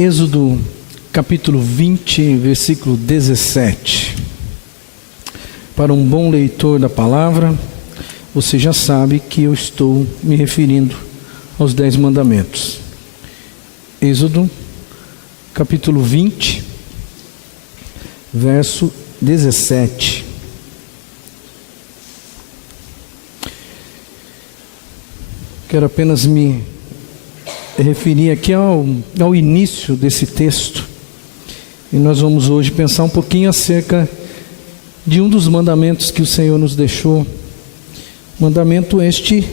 Êxodo capítulo 20, versículo 17. Para um bom leitor da palavra, você já sabe que eu estou me referindo aos 10 mandamentos. Êxodo capítulo 20, verso 17. Quero apenas me referir aqui ao início desse texto. E nós vamos hoje pensar um pouquinho acerca de um dos mandamentos que o Senhor nos deixou. Mandamento este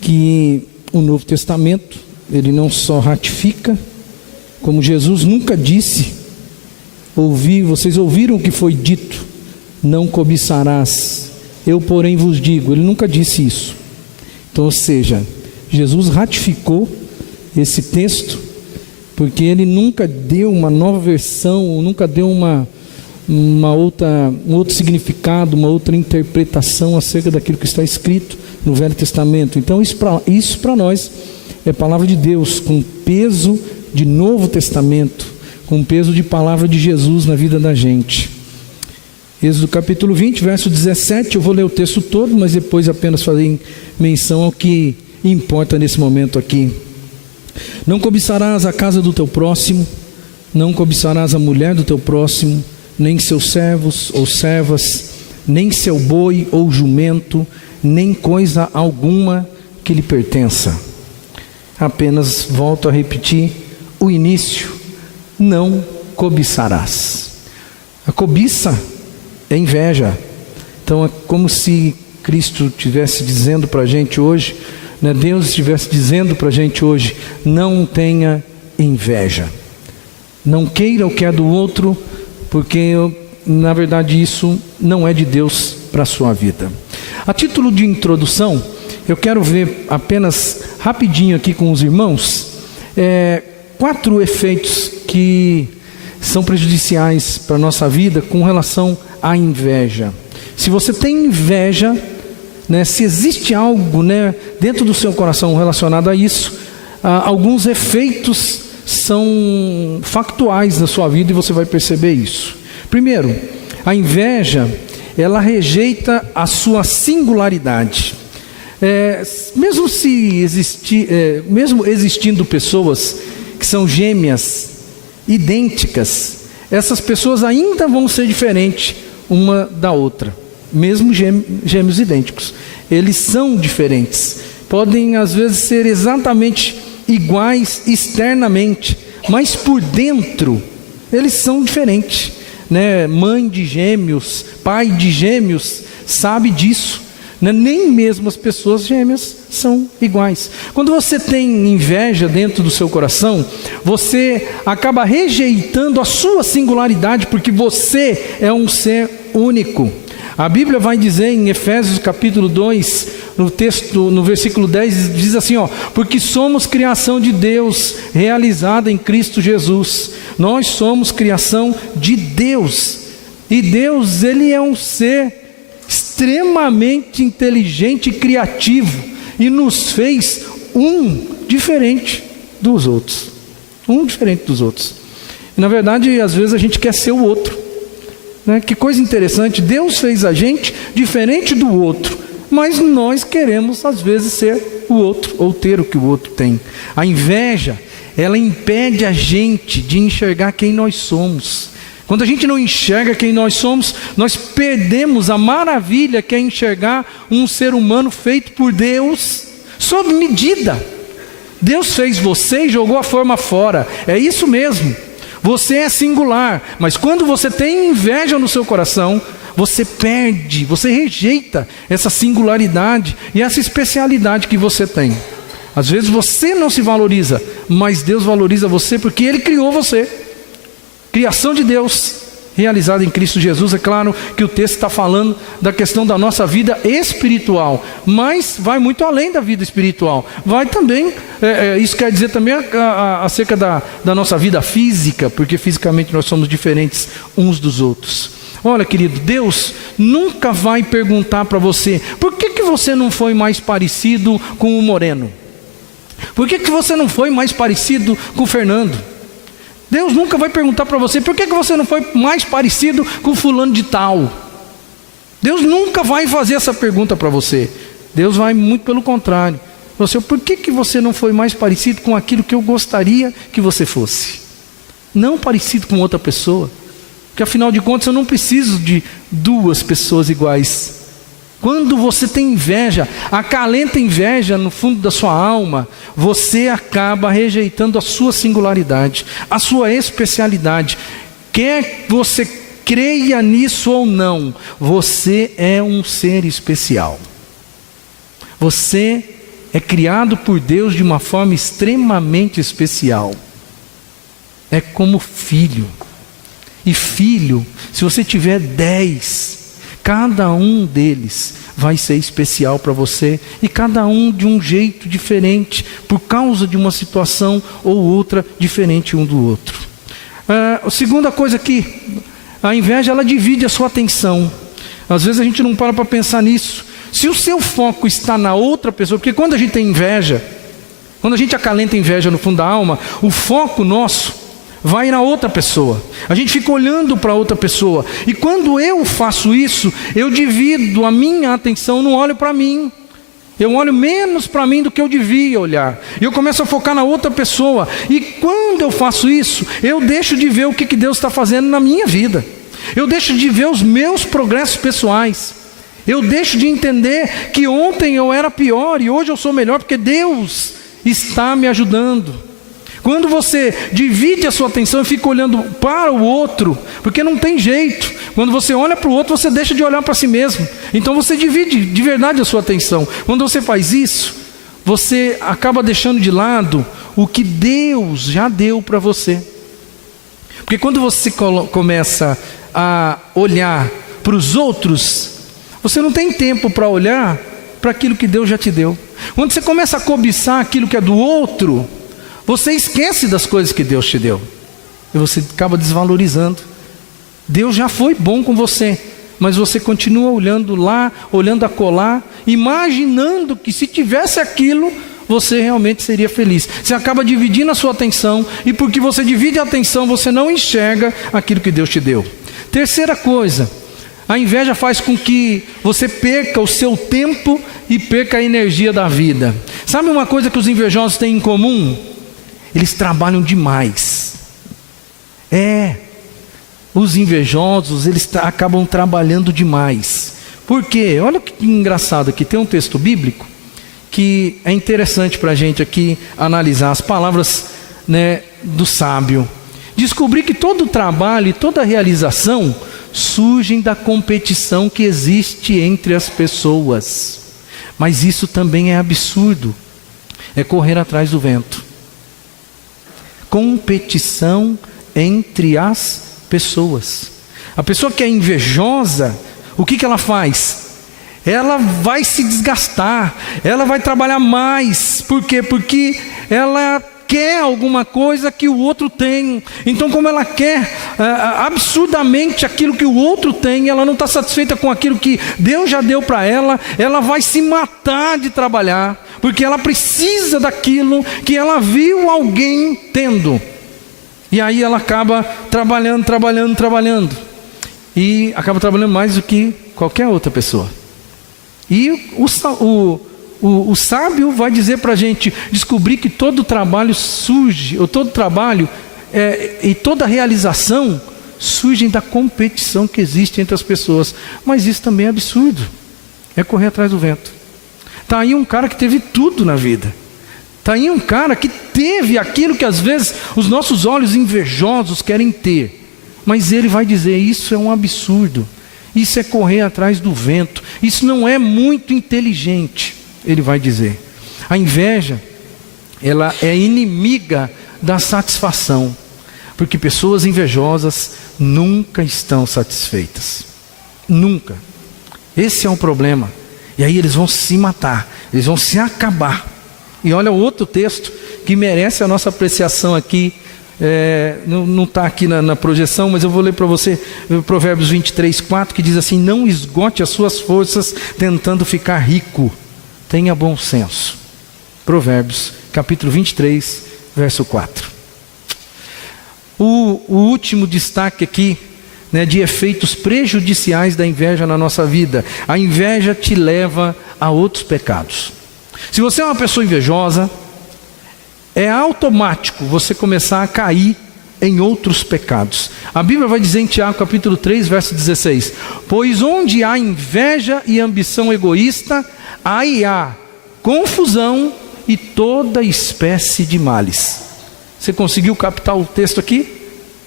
que o Novo Testamento, ele não só ratifica, como Jesus nunca disse, vocês ouviram o que foi dito, não cobiçarás, eu porém vos digo. Ele nunca disse isso. Então, ou seja, Jesus ratificou esse texto, porque ele nunca deu uma nova versão, nunca deu um outro significado, uma outra interpretação acerca daquilo que está escrito no Velho Testamento. Então isso para nós é palavra de Deus, com peso de Novo Testamento, com peso de palavra de Jesus na vida da gente. Êxodo capítulo 20, verso 17, eu vou ler o texto todo, mas depois apenas fazer menção ao que importa nesse momento aqui. Não cobiçarás a casa do teu próximo, não cobiçarás a mulher do teu próximo, nem seus servos ou servas, nem seu boi ou jumento, nem coisa alguma que lhe pertença. Apenas volto a repetir o início: não cobiçarás. A cobiça é inveja. Então é como se Cristo estivesse dizendo para a gente hoje, Deus estivesse dizendo para a gente hoje: não tenha inveja, não queira o que é do outro, porque na verdade isso não é de Deus para a sua vida. A título de introdução, eu quero ver apenas rapidinho aqui com os irmãos 4 efeitos que são prejudiciais para a nossa vida com relação à inveja. Se você tem inveja, se existe algo dentro do seu coração relacionado a isso, alguns efeitos são factuais na sua vida e você vai perceber isso. Primeiro, a inveja, ela rejeita a sua singularidade. Mesmo existindo pessoas que são gêmeas, idênticas, essas pessoas ainda vão ser diferentes uma da outra. Mesmo gêmeos idênticos, eles são diferentes, podem às vezes ser exatamente iguais externamente, mas por dentro eles são diferentes, Mãe de gêmeos, pai de gêmeos sabe disso, Nem mesmo as pessoas gêmeas são iguais. Quando você tem inveja dentro do seu coração, você acaba rejeitando a sua singularidade, porque você é um ser único. A Bíblia vai dizer em Efésios capítulo 2, no versículo 10, diz assim, porque somos criação de Deus, realizada em Cristo Jesus. Nós somos criação de Deus. E Deus, Ele é um ser extremamente inteligente e criativo, e nos fez diferente dos outros. Diferente dos outros. E, na verdade, às vezes a gente quer ser o outro. Que coisa interessante, Deus fez a gente diferente do outro, mas nós queremos às vezes ser o outro, ou ter o que o outro tem. A inveja, ela impede a gente de enxergar quem nós somos. Quando a gente não enxerga quem nós somos, nós perdemos a maravilha que é enxergar um ser humano feito por Deus, sob medida. Deus fez você e jogou a forma fora, é isso mesmo. Você é singular, mas quando você tem inveja no seu coração, você perde, você rejeita essa singularidade e essa especialidade que você tem. Às vezes você não se valoriza, mas Deus valoriza você porque Ele criou você. Criação de Deus, realizada em Cristo Jesus. É claro que o texto está falando da questão da nossa vida espiritual, mas vai muito além da vida espiritual. Vai também, isso quer dizer também acerca da nossa vida física, porque fisicamente nós somos diferentes uns dos outros. Olha, querido, Deus nunca vai perguntar para você: por que você não foi mais parecido com o Moreno? Por que você não foi mais parecido com o Fernando? Deus nunca vai perguntar para você, por que você não foi mais parecido com fulano de tal? Deus nunca vai fazer essa pergunta para você. Deus vai muito pelo contrário. Por que você não foi mais parecido com aquilo que eu gostaria que você fosse? Não parecido com outra pessoa. Porque afinal de contas eu não preciso de duas pessoas iguais. Quando você tem inveja, acalenta inveja no fundo da sua alma, você acaba rejeitando a sua singularidade, a sua especialidade. Quer você creia nisso ou não, você é um ser especial. Você é criado por Deus de uma forma extremamente especial. É como filho. E filho, se você tiver 10, cada um deles vai ser especial para você, e cada um de um jeito diferente, por causa de uma situação ou outra diferente um do outro. A segunda coisa aqui, a inveja, ela divide a sua atenção. Às vezes a gente não para pensar nisso. Se o seu foco está na outra pessoa, porque quando a gente tem inveja, quando a gente acalenta inveja no fundo da alma, o foco nosso vai na outra pessoa. A gente fica olhando para outra pessoa. E quando eu faço isso, eu divido a minha atenção, não olho para mim. Eu olho menos para mim do que eu devia olhar. E eu começo a focar na outra pessoa. E quando eu faço isso, eu deixo de ver o que Deus está fazendo na minha vida. Eu deixo de ver os meus progressos pessoais. Eu deixo de entender que ontem eu era pior e hoje eu sou melhor, porque Deus está me ajudando. Quando você divide a sua atenção e fica olhando para o outro, porque não tem jeito, quando você olha para o outro, você deixa de olhar para si mesmo. Então você divide de verdade a sua atenção. Quando você faz isso, você acaba deixando de lado o que Deus já deu para você. Porque quando você começa a olhar para os outros, você não tem tempo para olhar para aquilo que Deus já te deu. Quando você começa a cobiçar aquilo que é do outro, você esquece das coisas que Deus te deu. E você acaba desvalorizando. Deus já foi bom com você, mas você continua olhando lá, olhando acolá, imaginando que se tivesse aquilo, você realmente seria feliz. Você acaba dividindo a sua atenção, e porque você divide a atenção, você não enxerga aquilo que Deus te deu. Terceira coisa, a inveja faz com que você perca o seu tempo e perca a energia da vida. Sabe uma coisa que os invejosos têm em comum? Eles trabalham demais. Os invejosos, eles acabam trabalhando demais. Por quê? Olha que engraçado aqui, tem um texto bíblico que é interessante para a gente aqui analisar as palavras, né, do sábio. Descobri que todo o trabalho e toda a realização surgem da competição que existe entre as pessoas. Mas isso também é absurdo. É correr atrás do vento. Competição entre as pessoas. A pessoa que é invejosa, o que ela faz? Ela vai se desgastar, ela vai trabalhar mais. Por quê? Porque ela quer alguma coisa que o outro tem. Então, como ela quer absurdamente aquilo que o outro tem, ela não está satisfeita com aquilo que Deus já deu para ela, ela vai se matar de trabalhar, porque ela precisa daquilo que ela viu alguém tendo. E aí ela acaba trabalhando, e acaba trabalhando mais do que qualquer outra pessoa. E o sábio vai dizer para a gente descobrir que todo trabalho surge, ou todo trabalho e toda realização surgem da competição que existe entre as pessoas. Mas isso também é absurdo, é correr atrás do vento. Está aí um cara que teve tudo na vida, está aí um cara que teve aquilo que às vezes os nossos olhos invejosos querem ter, mas ele vai dizer: isso é um absurdo, isso é correr atrás do vento, isso não é muito inteligente. Ele vai dizer, a inveja, ela é inimiga da satisfação, porque pessoas invejosas nunca estão satisfeitas, nunca. Esse é um problema. E aí eles vão se matar, eles vão se acabar. E olha outro texto que merece a nossa apreciação aqui, não está aqui na projeção, mas eu vou ler para você, Provérbios 23:4, que diz assim: não esgote as suas forças tentando ficar rico, tenha bom senso. Provérbios, capítulo 23, verso 4. O último destaque aqui, né, de efeitos prejudiciais da inveja na nossa vida. A inveja te leva a outros pecados. Se você é uma pessoa invejosa, é automático você começar a cair em outros pecados. A Bíblia vai dizer em Tiago capítulo 3, verso 16: pois onde há inveja e ambição egoísta, aí há confusão e toda espécie de males. Você conseguiu captar o texto aqui?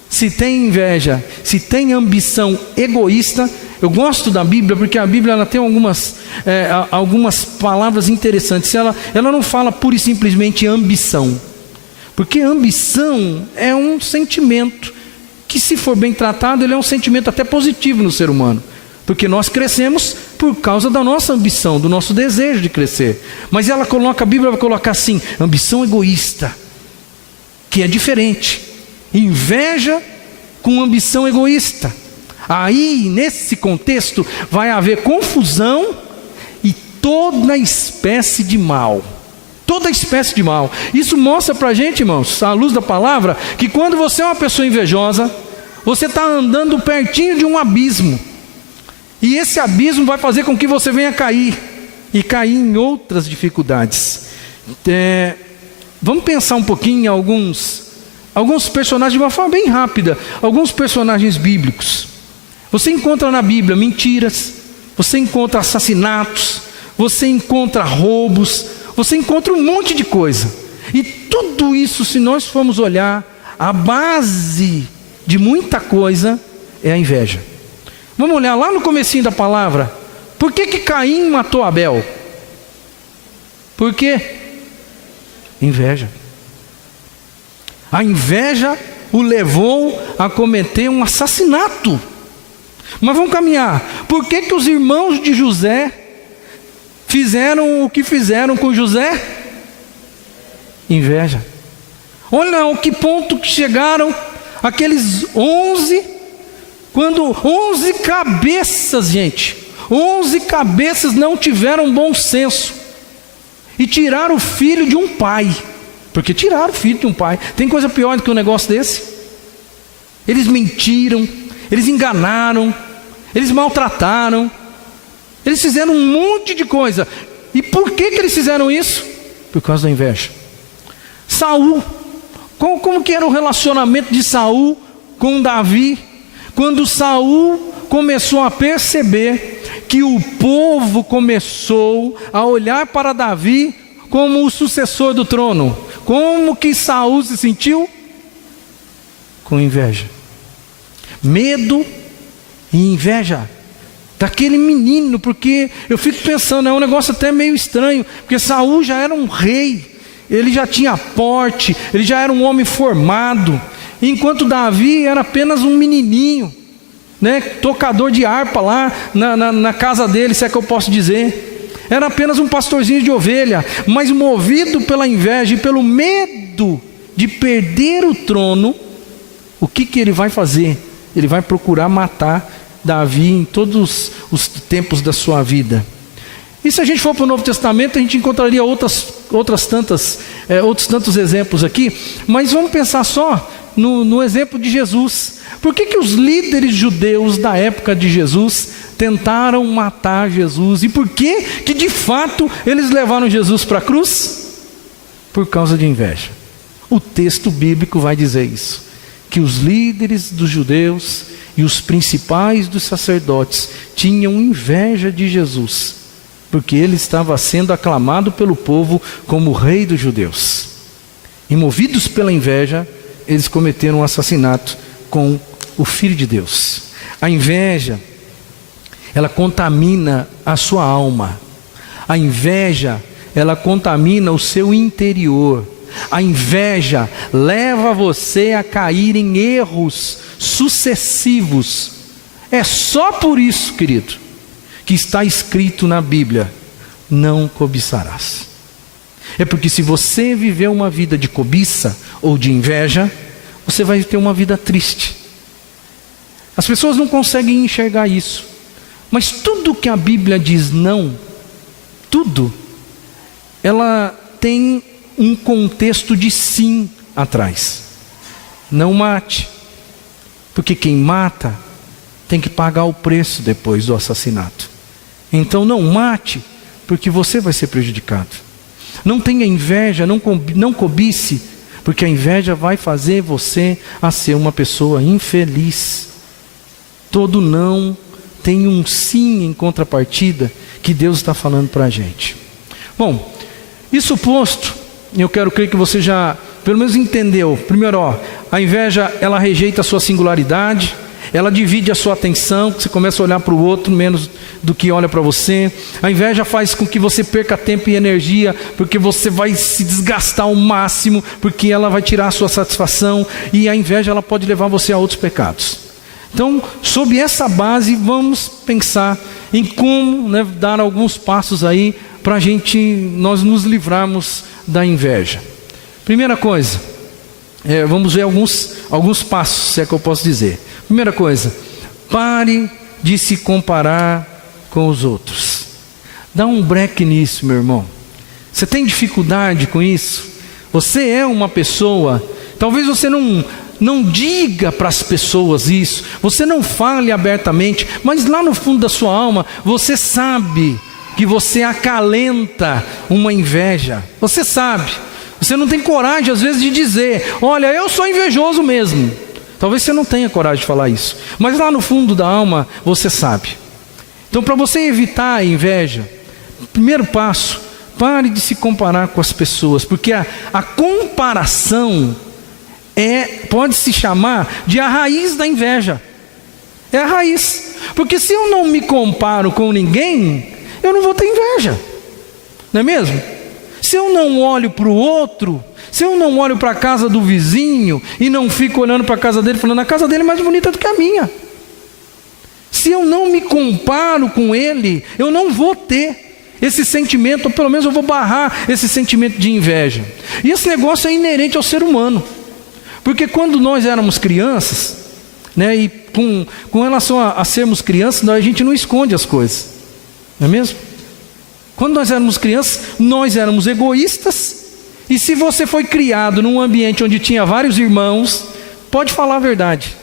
Se tem inveja, se tem ambição egoísta. Eu gosto da Bíblia porque a Bíblia ela tem algumas palavras interessantes. Ela não fala pura e simplesmente ambição, porque ambição é um sentimento que, se for bem tratado, ele é um sentimento até positivo no ser humano, porque nós crescemos por causa da nossa ambição, do nosso desejo de crescer. Mas a Bíblia vai colocar assim: ambição egoísta, que é diferente. Inveja com ambição egoísta. Aí, nesse contexto, vai haver confusão e toda espécie de mal. Toda espécie de mal. Isso mostra pra gente, irmãos, à luz da palavra, que quando você é uma pessoa invejosa, você está andando pertinho de um abismo. E esse abismo vai fazer com que você venha cair, e cair em outras dificuldades. Vamos pensar um pouquinho em alguns personagens, de uma forma bem rápida, alguns personagens bíblicos. Você encontra na Bíblia mentiras, você encontra assassinatos, você encontra roubos, você encontra um monte de coisa. E tudo isso, se nós formos olhar, a base de muita coisa é a inveja. Vamos olhar lá no comecinho da palavra. Por que Caim matou Abel? Por quê? Inveja. A inveja o levou a cometer um assassinato. Mas vamos caminhar. Por que os irmãos de José fizeram o que fizeram com José? Inveja. Olha ao que ponto que chegaram aqueles 11, quando 11 cabeças, gente, 11 cabeças não tiveram bom senso e tiraram o filho de um pai. Porque tiraram o filho de um pai. Tem coisa pior do que um negócio desse? Eles mentiram, eles enganaram, eles maltrataram, eles fizeram um monte de coisa. E por que eles fizeram isso? Por causa da inveja. Saul, como que era o relacionamento de Saul com Davi? Quando Saul começou a perceber que o povo começou a olhar para Davi como o sucessor do trono, como que Saul se sentiu? Com inveja, medo e inveja daquele menino. Porque eu fico pensando, é um negócio até meio estranho, porque Saul já era um rei, ele já tinha porte, ele já era um homem formado, enquanto Davi era apenas um menininho, né, tocador de harpa lá na casa dele, se é que eu posso dizer. Era apenas um pastorzinho de ovelha, mas movido pela inveja e pelo medo de perder o trono, o que ele vai fazer? Ele vai procurar matar Davi em todos os tempos da sua vida. E se a gente for para o Novo Testamento, a gente encontraria outros tantos exemplos aqui, mas vamos pensar só no exemplo de Jesus. Por que os líderes judeus da época de Jesus tentaram matar Jesus? E por que de fato eles levaram Jesus para a cruz? Por causa de inveja. O texto bíblico vai dizer isso, que os líderes dos judeus e os principais dos sacerdotes tinham inveja de Jesus, porque ele estava sendo aclamado pelo povo como o rei dos judeus. E movidos pela inveja, eles cometeram um assassinato com o Filho de Deus. A inveja, ela contamina a sua alma. A inveja, ela contamina o seu interior. A inveja leva você a cair em erros sucessivos. É só por isso, querido, que está escrito na Bíblia: não cobiçarás. É porque se você viver uma vida de cobiça ou de inveja, você vai ter uma vida triste. As pessoas não conseguem enxergar isso, mas tudo que a Bíblia diz não, tudo, ela tem um contexto de sim atrás. não mate, porque quem mata tem que pagar o preço depois do assassinato. Então não mate, porque você vai ser prejudicado. Não tenha inveja, não cobice, porque a inveja vai fazer você a ser uma pessoa infeliz. Todo não tem um sim em contrapartida que Deus está falando para a gente. Bom, isso posto, eu quero crer que você já pelo menos entendeu. Primeiro, a inveja, ela rejeita a sua singularidade, ela divide a sua atenção, você começa a olhar para o outro menos do que olha para você. A inveja faz com que você perca tempo e energia, porque você vai se desgastar ao máximo, porque ela vai tirar a sua satisfação, e a inveja ela pode levar você a outros pecados. Então, sob essa base, vamos pensar em como, né, dar alguns passos aí para nós nos livrarmos da inveja. Primeira coisa, vamos ver alguns passos, se é que eu posso dizer. Primeira coisa, pare de se comparar com os outros. Dá um break nisso, meu irmão. Você tem dificuldade com isso? Você é uma pessoa, talvez você não diga para as pessoas isso, você não fale abertamente, mas lá no fundo da sua alma, você sabe que você acalenta uma inveja. Você sabe. Você não tem coragem às vezes de dizer, olha, eu sou invejoso mesmo. Talvez você não tenha coragem de falar isso, mas lá no fundo da alma você sabe. Então, para você evitar a inveja, primeiro passo, pare de se comparar com as pessoas, porque a comparação pode se chamar de a raiz da inveja. É a raiz, porque se eu não me comparo com ninguém, eu não vou ter inveja, não é mesmo? Se eu não olho para o outro, se eu não olho para a casa do vizinho e não fico olhando para a casa dele falando, a casa dele é mais bonita do que a minha. Se eu não me comparo com ele, eu não vou ter esse sentimento, ou pelo menos eu vou barrar esse sentimento de inveja. E esse negócio é inerente ao ser humano. Porque quando nós éramos crianças, né, e com relação a sermos crianças, a gente não esconde as coisas, não é mesmo? Quando nós éramos crianças, nós éramos egoístas. E se você foi criado num ambiente onde tinha vários irmãos, pode falar a verdade,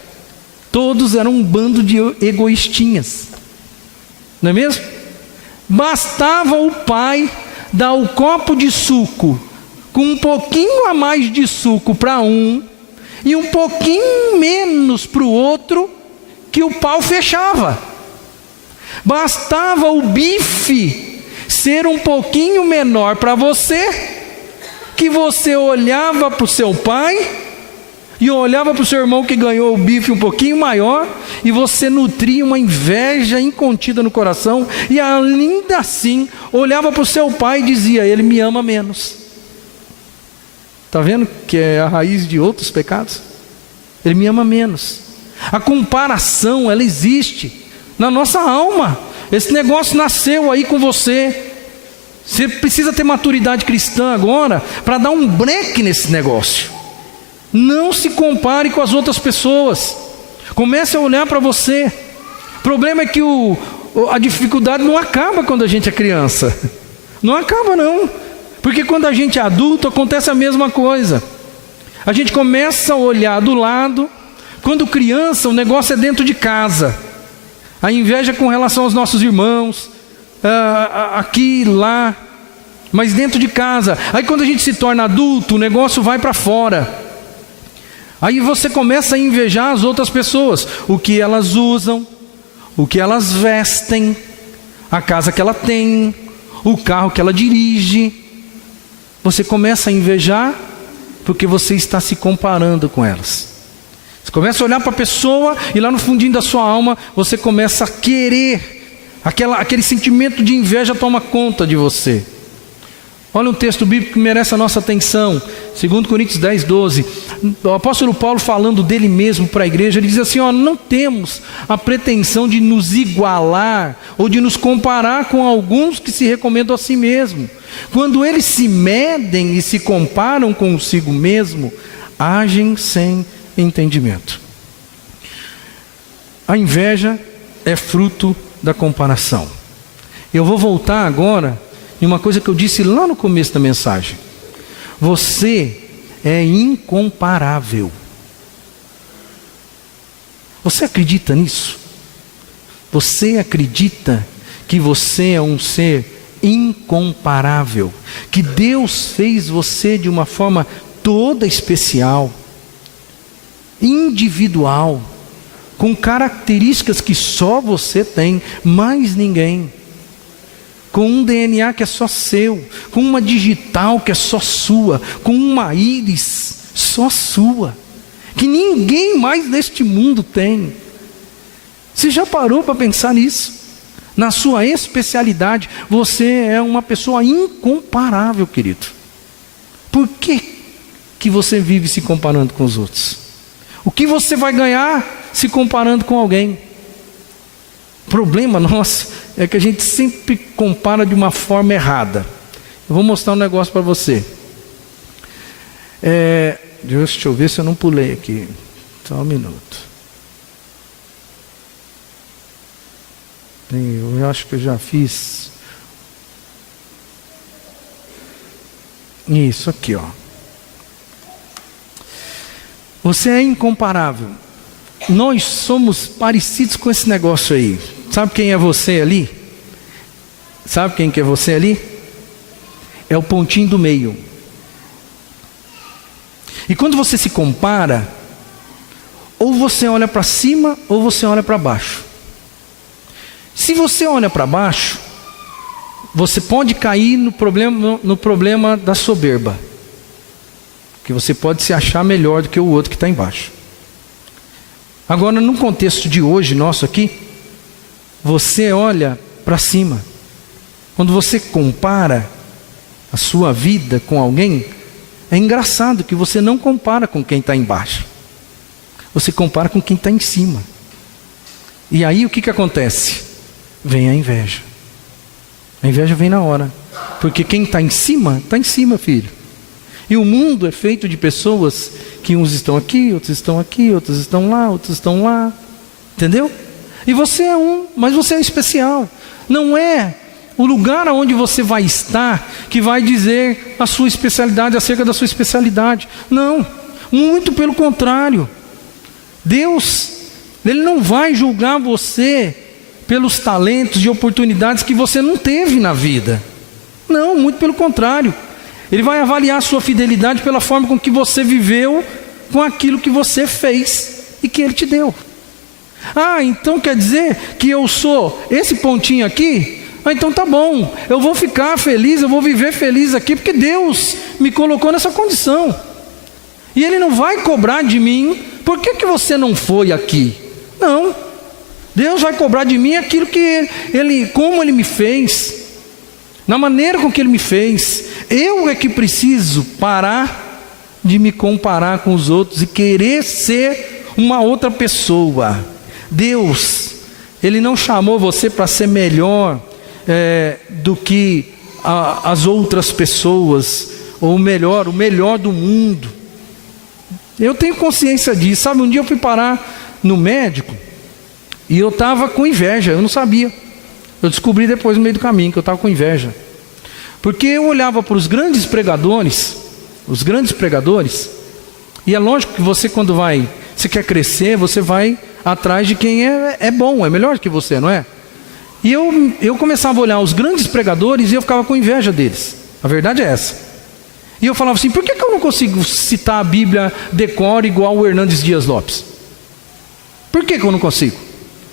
todos eram um bando de egoístinhas, não é mesmo? Bastava o pai dar o copo de suco com um pouquinho a mais de suco para um e um pouquinho menos para o outro, que o pau fechava. Bastava o bife ser um pouquinho menor para você, que você olhava para o seu pai e olhava para o seu irmão que ganhou o bife um pouquinho maior, e você nutria uma inveja incontida no coração, e ainda assim olhava para o seu pai e dizia, ele me ama menos. Está vendo que é a raiz de outros pecados? Ele me ama menos. A comparação, ela existe na nossa alma. Esse negócio nasceu aí com você. Você precisa ter maturidade cristã agora para dar um break nesse negócio. Não se compare com as outras pessoas. Comece a olhar para você. O problema é que a dificuldade não acaba quando a gente é criança. Não acaba não. Porque quando a gente é adulto acontece a mesma coisa. A gente começa a olhar do lado. Quando criança o negócio é dentro de casa. A inveja com relação aos nossos irmãos, aqui e lá, mas dentro de casa. Aí quando a gente se torna adulto, o negócio vai para fora. Aí você começa a invejar as outras pessoas, o que elas usam, o que elas vestem, a casa que ela tem, o carro que ela dirige. Você começa a invejar porque você está se comparando com elas. Você começa a olhar para a pessoa e lá no fundinho da sua alma você começa a querer, aquele sentimento de inveja toma conta de você. Olha um texto bíblico que merece a nossa atenção, 2 Coríntios 10, 12. O apóstolo Paulo falando dele mesmo para a igreja, ele diz assim, não temos a pretensão de nos igualar ou de nos comparar com alguns que se recomendam a si mesmo. Quando eles se medem e se comparam consigo mesmo, agem sem entendimento. A inveja é fruto da comparação. Eu vou voltar agora em uma coisa que eu disse lá no começo da mensagem. Você é incomparável. Você acredita nisso? Você acredita que você é um ser incomparável, que Deus fez você de uma forma toda especial, individual, com características que só você tem, mais ninguém, com um DNA que é só seu, com uma digital que é só sua, com uma íris só sua, que ninguém mais neste mundo tem. Você já parou para pensar nisso? Na sua especialidade, você é uma pessoa incomparável, querido. Por que você vive se comparando com os outros? O que você vai ganhar se comparando com alguém? O problema nosso é que a gente sempre compara de uma forma errada. Eu vou mostrar um negócio para você. Deixa eu ver se eu não pulei aqui. Só um minuto. Eu acho que eu já fiz. Isso aqui, ó. Você é incomparável. Nós somos parecidos com esse negócio aí. Sabe quem é você ali? Sabe quem que é você ali? É o pontinho do meio. E quando você se compara, ou você olha para cima, ou você olha para baixo. Se você olha para baixo, você pode cair no problema da soberba. Que você pode se achar melhor do que o outro que está embaixo. Agora, no contexto de hoje nosso aqui, você olha para cima. Quando você compara a sua vida com alguém, é engraçado que você não compara com quem está embaixo. Você compara com quem está em cima. E aí o que acontece? Vem a inveja. A inveja vem na hora. Porque quem está em cima, filho. E o mundo é feito de pessoas que uns estão aqui, outros estão aqui, outros estão lá, outros estão lá. Entendeu? E você é um, mas você é especial. Não é o lugar onde você vai estar que vai dizer a sua especialidade, acerca da sua especialidade. Não, muito pelo contrário. Deus, Ele não vai julgar você pelos talentos e oportunidades que você não teve na vida. Não, muito pelo contrário. Ele vai avaliar a sua fidelidade pela forma com que você viveu com aquilo que você fez e que Ele te deu. Ah, então quer dizer que eu sou esse pontinho aqui? Ah, então tá bom, eu vou ficar feliz, eu vou viver feliz aqui, porque Deus me colocou nessa condição. E Ele não vai cobrar de mim, por que você não foi aqui? Não, Deus vai cobrar de mim aquilo que como Ele me fez, na maneira com que Ele me fez. Eu é que preciso parar de me comparar com os outros e querer ser uma outra pessoa. Deus, Ele não chamou você para ser melhor do que as outras pessoas, ou o melhor do mundo. Eu tenho consciência disso. Sabe, um dia eu fui parar no médico e eu estava com inveja, eu não sabia. Eu descobri depois no meio do caminho que eu estava com inveja. Porque eu olhava para os grandes pregadores, e é lógico que você quando você quer crescer, você vai atrás de quem é bom, é melhor que você, não é? E eu começava a olhar os grandes pregadores e eu ficava com inveja deles. A verdade é essa. E eu falava assim, por que eu não consigo citar a Bíblia decor igual o Hernandes Dias Lopes? Por que eu não consigo?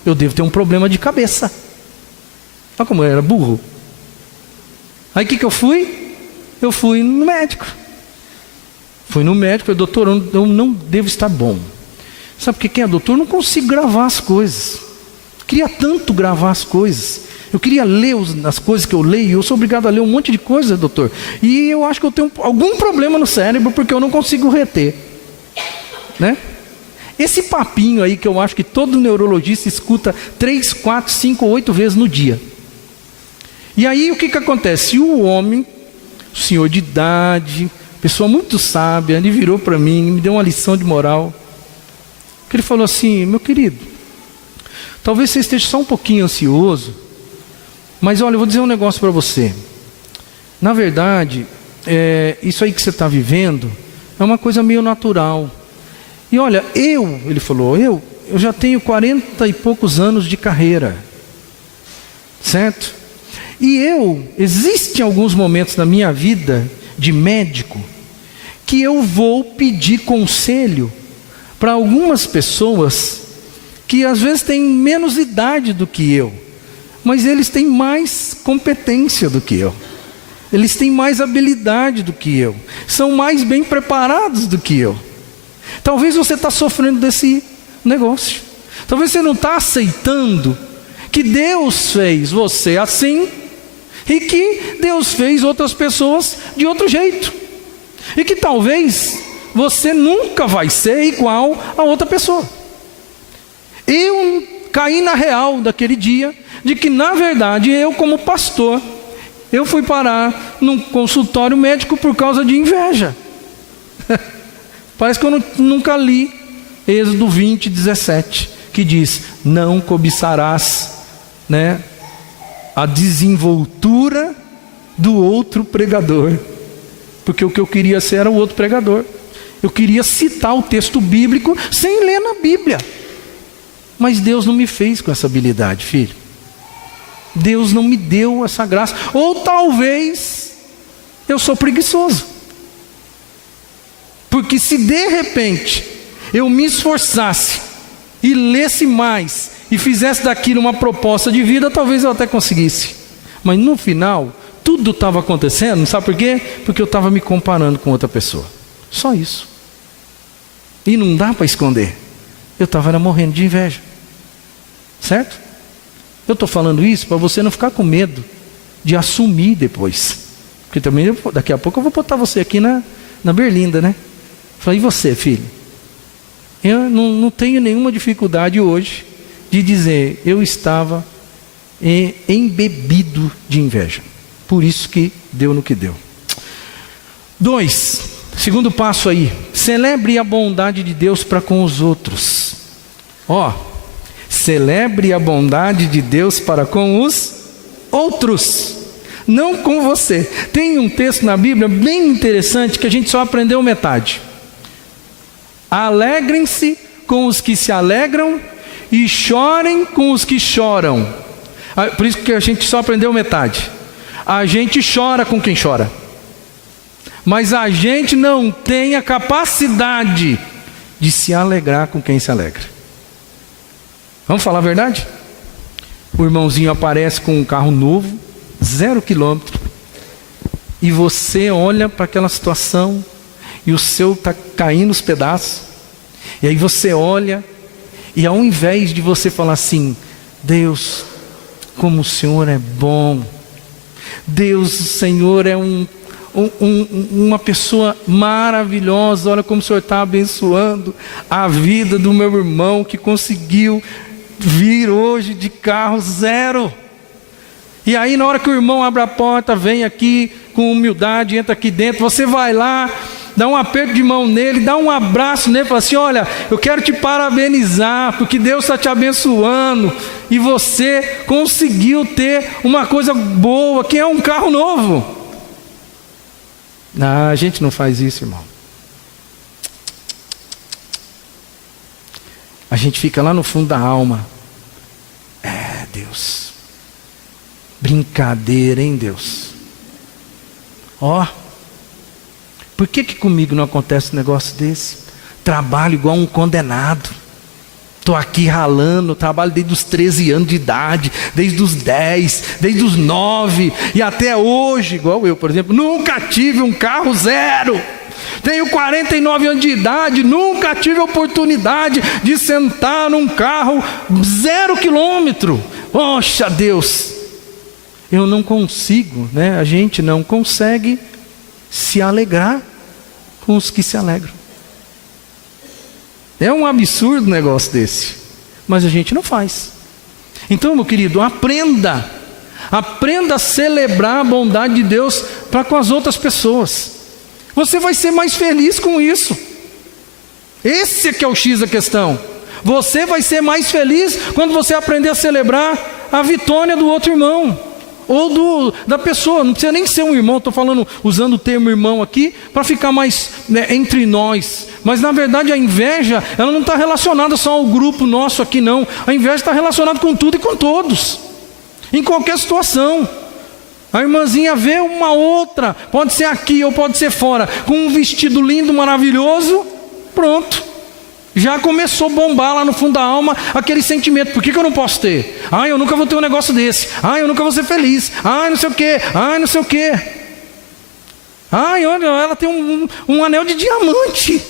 Eu devo ter um problema de cabeça. Olha como eu era burro. Aí o que eu fui? Eu fui no médico. Falei, doutor, eu não devo estar bom. Sabe porque quem é doutor? Eu não consigo gravar as coisas. Queria tanto gravar as coisas. Eu queria ler as coisas que eu leio. Eu sou obrigado a ler um monte de coisas, doutor. E eu acho que eu tenho algum problema no cérebro porque eu não consigo reter. Né? Esse papinho aí que eu acho que todo neurologista escuta 3, 4, 5, 8 vezes no dia. E aí o que acontece? O homem, o senhor de idade, pessoa muito sábia, ele virou para mim, me deu uma lição de moral. Ele falou assim, meu querido, talvez você esteja só um pouquinho ansioso, mas olha, eu vou dizer um negócio para você. Na verdade, isso aí que você está vivendo é uma coisa meio natural. E olha, ele falou, eu já tenho 40 e poucos anos de carreira, certo? E existem alguns momentos na minha vida de médico que eu vou pedir conselho para algumas pessoas que às vezes têm menos idade do que eu, mas eles têm mais competência do que eu, eles têm mais habilidade do que eu, são mais bem preparados do que eu. Talvez você está sofrendo desse negócio, talvez você não está aceitando que Deus fez você assim, e que Deus fez outras pessoas de outro jeito, e que talvez você nunca vai ser igual a outra pessoa. Eu caí na real daquele dia, de que na verdade eu, como pastor, eu fui parar num consultório médico por causa de inveja. Parece que eu nunca li Êxodo 20, 17, que diz: não cobiçarás, né, a desenvoltura do outro pregador, porque o que eu queria ser era o outro pregador. Eu queria citar o texto bíblico sem ler na Bíblia, mas Deus não me fez com essa habilidade, filho. Deus não me deu essa graça. Ou talvez eu sou preguiçoso, porque se de repente eu me esforçasse e lesse mais e fizesse daquilo uma proposta de vida, talvez eu até conseguisse. Mas no final tudo estava acontecendo, sabe por quê? Porque eu estava me comparando com outra pessoa. Só isso. E não dá para esconder. Eu estava morrendo de inveja. Certo? Eu estou falando isso para você não ficar com medo de assumir depois. Porque também daqui a pouco eu vou botar você aqui na berlinda, né? Falei: e você, filho? Eu não tenho nenhuma dificuldade hoje de dizer: eu estava embebido de inveja. Por isso que deu no que deu. 2, segundo passo aí: celebre a bondade de Deus para com os outros. Celebre a bondade de Deus para com os outros, não com você. Tem um texto na Bíblia bem interessante que a gente só aprendeu metade. Alegrem-se com os que se alegram e chorem com os que choram. Por isso que a gente só aprendeu metade. A gente chora com quem chora, mas a gente não tem a capacidade de se alegrar com quem se alegra. Vamos falar a verdade? O irmãozinho aparece com um carro novo, 0 quilômetro, e você olha para aquela situação e o seu está caindo os pedaços, e aí você olha, e ao invés de você falar assim: Deus, como o Senhor é bom, Deus, o Senhor é uma pessoa maravilhosa, olha como o Senhor está abençoando a vida do meu irmão que conseguiu vir hoje de carro 0. E aí na hora que o irmão abre a porta, vem aqui com humildade, entra aqui dentro, você vai lá, dá um aperto de mão nele, dá um abraço nele, fala assim: olha, eu quero te parabenizar, porque Deus está te abençoando, e você conseguiu ter uma coisa boa, que é um carro novo. A gente não faz isso, irmão. A gente fica lá no fundo da alma: Deus, brincadeira, hein, Deus? Por que comigo não acontece um negócio desse? Trabalho igual um condenado, estou aqui ralando, trabalho desde os 13 anos de idade, desde os 10, desde os 9, e até hoje, igual eu, por exemplo, nunca tive um carro 0. Tenho 49 anos de idade, nunca tive oportunidade de sentar num carro 0 quilômetro. Poxa Deus, eu não consigo, né? A gente não consegue se alegrar com os que se alegram. É um absurdo um negócio desse, mas a gente não faz. Então, meu querido, aprenda a celebrar a bondade de Deus para com as outras pessoas. Você vai ser mais feliz com isso. Esse é que é o X da questão. Você vai ser mais feliz quando você aprender a celebrar a vitória do outro irmão. ou da pessoa. Não precisa nem ser um irmão, estou falando, usando o termo irmão aqui, para ficar mais, né, entre nós. Mas na verdade a inveja, ela não está relacionada só ao grupo nosso aqui não. A inveja está relacionada com tudo e com todos, em qualquer situação. A irmãzinha vê uma outra, pode ser aqui ou pode ser fora, com um vestido lindo, maravilhoso, pronto. Já começou a bombar lá no fundo da alma aquele sentimento. Por que eu não posso ter? Eu nunca vou ter um negócio desse. Eu nunca vou ser feliz. Não sei o quê. Não sei o quê. Olha, ela tem um anel de diamante.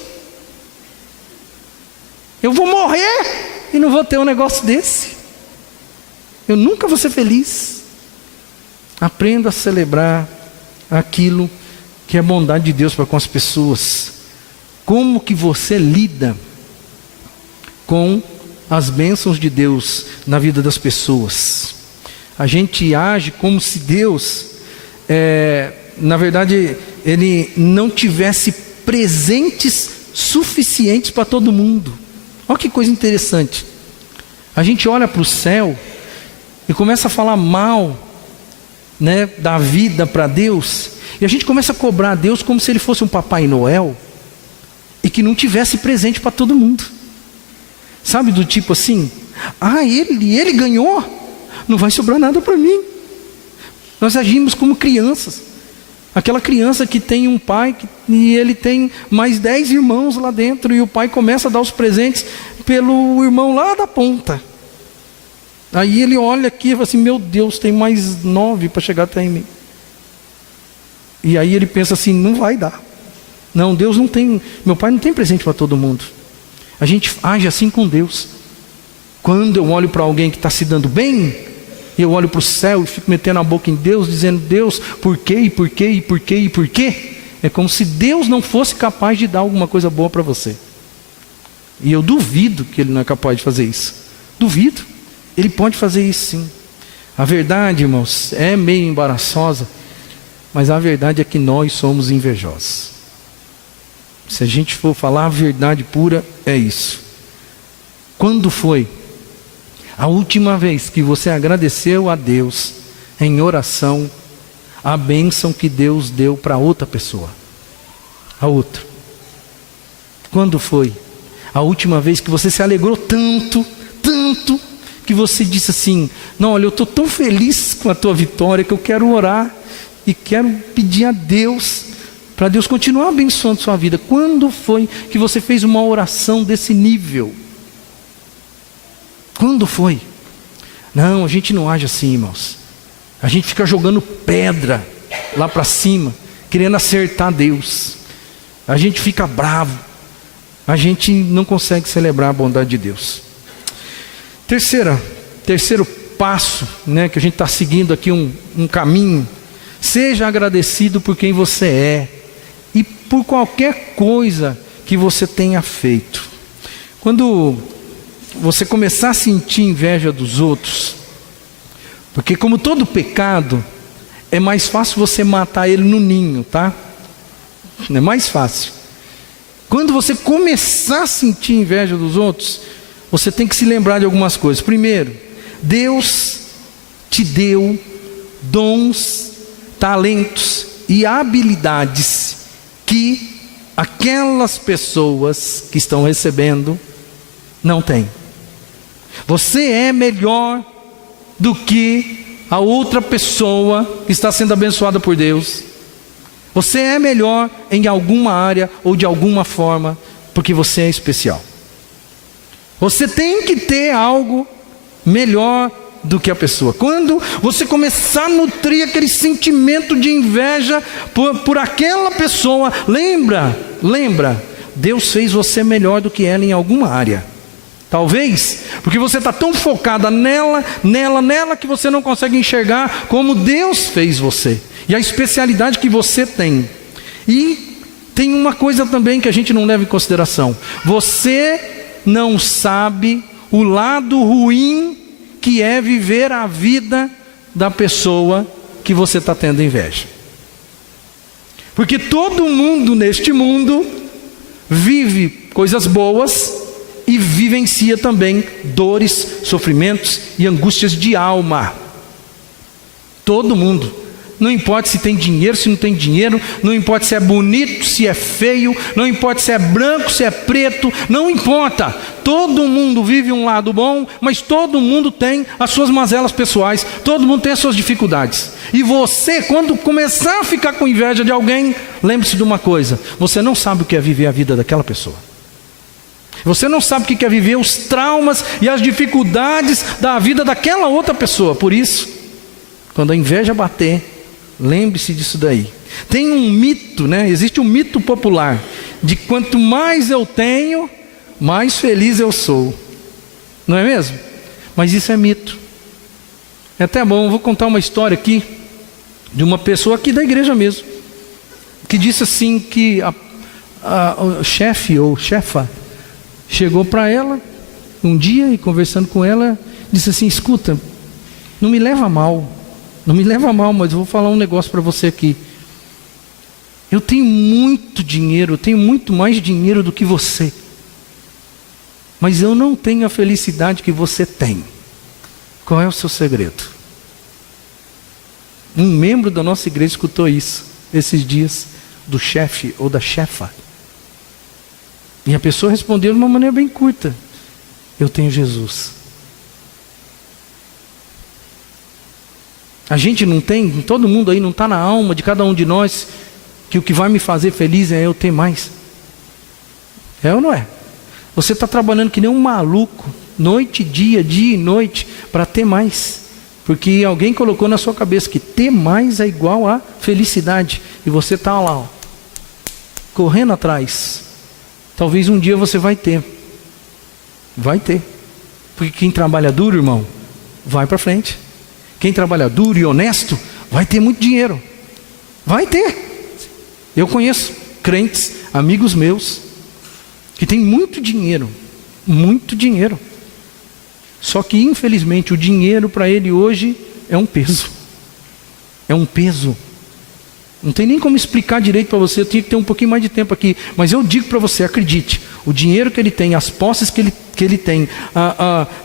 Eu vou morrer e não vou ter um negócio desse. Eu nunca vou ser feliz. Aprenda a celebrar aquilo que é bondade de Deus para com as pessoas. Como que você lida com as bênçãos de Deus na vida das pessoas? A gente age como se Deus, na verdade, Ele não tivesse presentes suficientes para todo mundo. Olha que coisa interessante. A gente olha para o céu e começa a falar mal, né, da vida para Deus, e a gente começa a cobrar a Deus como se Ele fosse um Papai Noel e que não tivesse presente para todo mundo. Sabe, do tipo assim, ele ganhou, não vai sobrar nada para mim. Nós agimos como crianças. Aquela criança que tem um pai e ele tem mais 10 irmãos lá dentro, e o pai começa a dar os presentes pelo irmão lá da ponta. Aí ele olha aqui e fala assim, meu Deus, tem mais 9 para chegar até em mim. E aí ele pensa assim, não vai dar. Não, Deus não tem, meu pai não tem presente para todo mundo. A gente age assim com Deus. Quando eu olho para alguém que está se dando bem, eu olho para o céu e fico metendo a boca em Deus, dizendo, Deus, por quê, e por quê, e por quê, e por quê? É como se Deus não fosse capaz de dar alguma coisa boa para você. E eu duvido que Ele não é capaz de fazer isso. Duvido. Ele pode fazer isso sim. A verdade, irmãos, é meio embaraçosa, mas a verdade é que nós somos invejosos. Se a gente for falar a verdade pura, é isso. Quando foi a última vez que você agradeceu a Deus em oração a bênção que Deus deu para outra pessoa? A outra. Quando foi a última vez que você se alegrou tanto, que você disse assim, não, olha, eu estou tão feliz com a tua vitória que eu quero orar e quero pedir a Deus, para Deus continuar abençoando sua vida. Quando foi que você fez uma oração desse nível? Quando foi? Não, a gente não age assim, irmãos. A gente fica jogando pedra lá para cima, querendo acertar Deus. A gente fica bravo. A gente não consegue celebrar a bondade de Deus. Terceiro passo, né, que a gente está seguindo aqui um caminho. Seja agradecido por quem você é e por qualquer coisa que você tenha feito. Quando você começar a sentir inveja dos outros, porque como todo pecado, é mais fácil você matar ele no ninho, tá? É mais fácil. Quando você começar a sentir inveja dos outros, você tem que se lembrar de algumas coisas. Primeiro, Deus te deu dons, talentos e habilidades que aquelas pessoas que estão recebendo não têm. Você é melhor do que a outra pessoa que está sendo abençoada por Deus. Você é melhor em alguma área ou de alguma forma, porque você é especial. Você tem que ter algo melhor do que a pessoa. Quando você começar a nutrir aquele sentimento de inveja por aquela pessoa, lembra, Deus fez você melhor do que ela em alguma área. Talvez, porque você está tão focada nela, que você não consegue enxergar como Deus fez você. E a especialidade que você tem. E tem uma coisa também que a gente não leva em consideração. Você não sabe o lado ruim que é viver a vida da pessoa que você está tendo inveja. Porque todo mundo neste mundo vive coisas boas e vivencia também dores, sofrimentos e angústias de alma. Todo mundo. Não importa se tem dinheiro, se não tem dinheiro, não importa se é bonito, se é feio, não importa se é branco, se é preto, não importa. Todo mundo vive um lado bom, mas todo mundo tem as suas mazelas pessoais, todo mundo tem as suas dificuldades. E você, quando começar a ficar com inveja de alguém, lembre-se de uma coisa: você não sabe o que é viver a vida daquela pessoa. Você não sabe o que é viver os traumas e as dificuldades da vida daquela outra pessoa. Por isso, quando a inveja bater, lembre-se disso daí. Tem um mito, né? Existe um mito popular de quanto mais eu tenho, mais feliz eu sou. Não é mesmo? Mas isso é mito. É até bom, eu vou contar uma história aqui de uma pessoa aqui da igreja mesmo, que disse assim que o chefe ou chefa chegou para ela um dia e, conversando com ela, disse assim: escuta, não me leva mal, mas eu vou falar um negócio para você aqui. Eu tenho muito dinheiro, eu tenho muito mais dinheiro do que você, mas eu não tenho a felicidade que você tem. Qual é o seu segredo? Um membro da nossa igreja escutou isso esses dias, do chefe ou da chefa. E a pessoa respondeu de uma maneira bem curta: eu tenho Jesus. A gente não tem, todo mundo aí não está na alma de cada um de nós, que o que vai me fazer feliz é eu ter mais. É ou não é? Você está trabalhando que nem um maluco, noite, dia e noite, para ter mais. Porque alguém colocou na sua cabeça que ter mais é igual a felicidade. E você está lá, ó, correndo atrás. Talvez um dia você vai ter. Vai ter. Porque quem trabalha duro, irmão, vai para frente. Quem trabalha duro e honesto, vai ter muito dinheiro. Vai ter. Eu conheço crentes, amigos meus, que têm muito dinheiro. Muito dinheiro. Só que, infelizmente, o dinheiro para ele hoje é um peso. É um peso. Não tem nem como explicar direito para você, eu tinha que ter um pouquinho mais de tempo aqui. Mas eu digo para você, acredite, o dinheiro que ele tem, as posses que ele tem,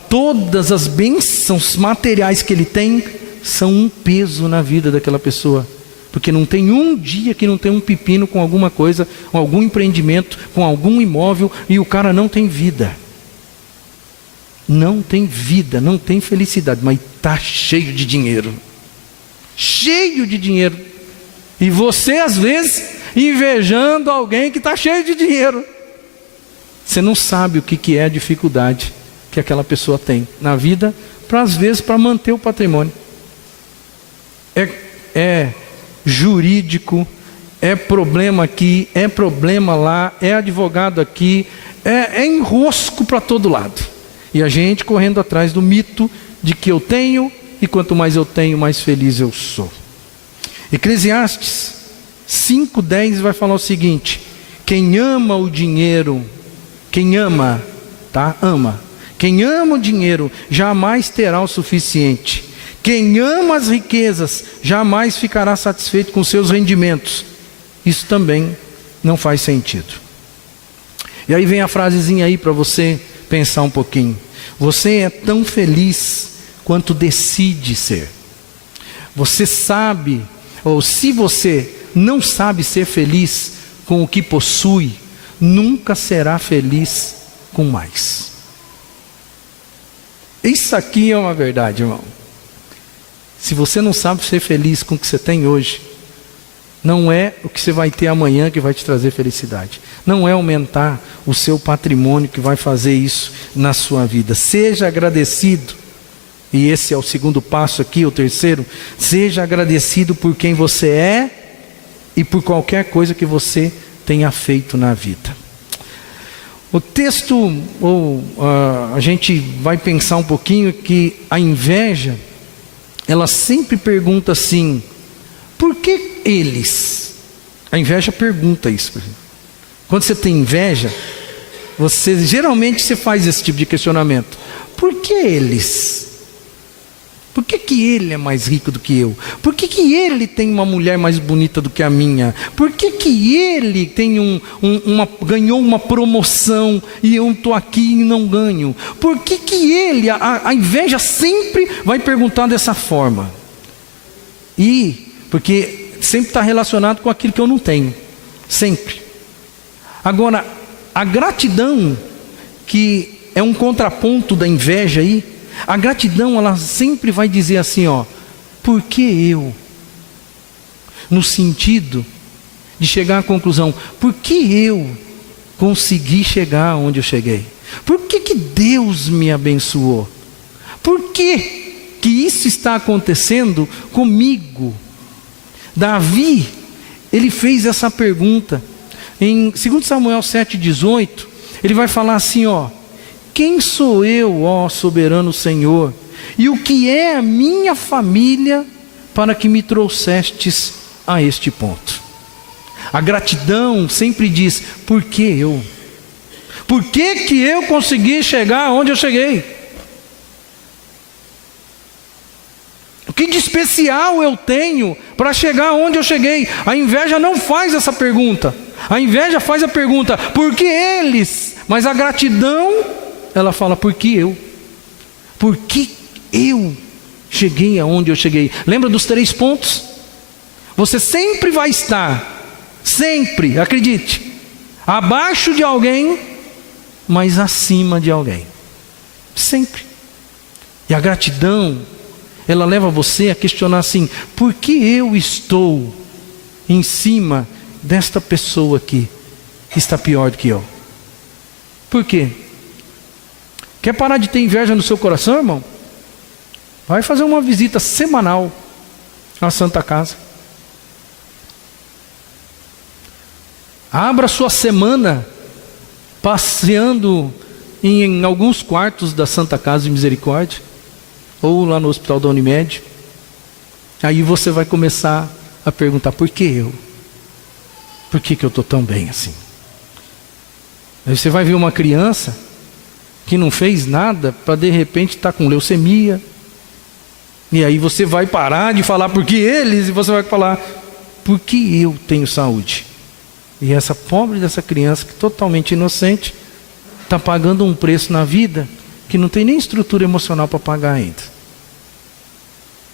todas as bênçãos materiais que ele tem, são um peso na vida daquela pessoa. Porque não tem um dia que não tem um pepino com alguma coisa, com algum empreendimento, com algum imóvel, e o cara não tem vida. Não tem vida, não tem felicidade, mas está cheio de dinheiro. Cheio de dinheiro. E você, às vezes, invejando alguém que está cheio de dinheiro. Você não sabe o que é a dificuldade que aquela pessoa tem na vida, às vezes, para manter o patrimônio. É jurídico, é problema aqui, é problema lá, é advogado aqui, é enrosco para todo lado. E a gente correndo atrás do mito de que eu tenho, e quanto mais eu tenho, mais feliz eu sou. Eclesiastes 5:10 vai falar o seguinte: quem ama o dinheiro, quem ama, tá? Ama. Quem ama o dinheiro jamais terá o suficiente. Quem ama as riquezas jamais ficará satisfeito com seus rendimentos. Isso também não faz sentido. E aí vem a frasezinha aí para você pensar um pouquinho. Você é tão feliz quanto decide ser. Você sabe, ou se você não sabe ser feliz com o que possui, nunca será feliz com mais. Isso aqui é uma verdade, irmão. Se você não sabe ser feliz com o que você tem hoje, não é o que você vai ter amanhã que vai te trazer felicidade. Não é aumentar o seu patrimônio que vai fazer isso na sua vida. Seja agradecido. E esse é o segundo passo aqui, o terceiro. Seja agradecido por quem você é e por qualquer coisa que você tenha feito na vida. O texto, a gente vai pensar um pouquinho que a inveja, ela sempre pergunta assim: por que eles? A inveja pergunta isso. Quando você tem inveja, geralmente você faz esse tipo de questionamento. Por que eles? Por que ele é mais rico do que eu? Por que ele tem uma mulher mais bonita do que a minha? Por que ele tem ganhou uma promoção e eu estou aqui e não ganho? Por que ele, a inveja sempre vai perguntar dessa forma. Porque sempre está relacionado com aquilo que eu não tenho. Sempre. Agora, a gratidão, que é um contraponto da inveja aí, a gratidão ela sempre vai dizer assim, ó, por que eu? No sentido de chegar à conclusão, por que eu consegui chegar onde eu cheguei? Por que Deus me abençoou? Por que isso está acontecendo comigo? Davi, ele fez essa pergunta. Em 2 Samuel 7,18, ele vai falar assim, ó, quem sou eu, ó soberano Senhor, e o que é a minha família para que me trouxestes a este ponto? A gratidão sempre diz, por que eu? Por que eu consegui chegar onde eu cheguei? O que de especial eu tenho para chegar onde eu cheguei? A inveja não faz essa pergunta. A inveja faz a pergunta, por que eles? Mas a gratidão, ela fala, por que eu? Por que eu cheguei aonde eu cheguei? Lembra dos 3 pontos? Você sempre vai estar, sempre, acredite, abaixo de alguém, mas acima de alguém. Sempre. E a gratidão, ela leva você a questionar assim, por que eu estou em cima desta pessoa aqui, que está pior do que eu? Por quê? Quer parar de ter inveja no seu coração, irmão? Vai fazer uma visita semanal à Santa Casa. Abra sua semana passeando em alguns quartos da Santa Casa de Misericórdia, ou lá no hospital da Unimed. Aí você vai começar a perguntar, por que eu? Por que eu estou tão bem assim? Aí você vai ver uma criança que não fez nada para de repente estar com leucemia. E aí você vai parar de falar por que eles, e você vai falar, por que eu tenho saúde? E essa pobre dessa criança, que totalmente inocente, está pagando um preço na vida que não tem nem estrutura emocional para pagar ainda.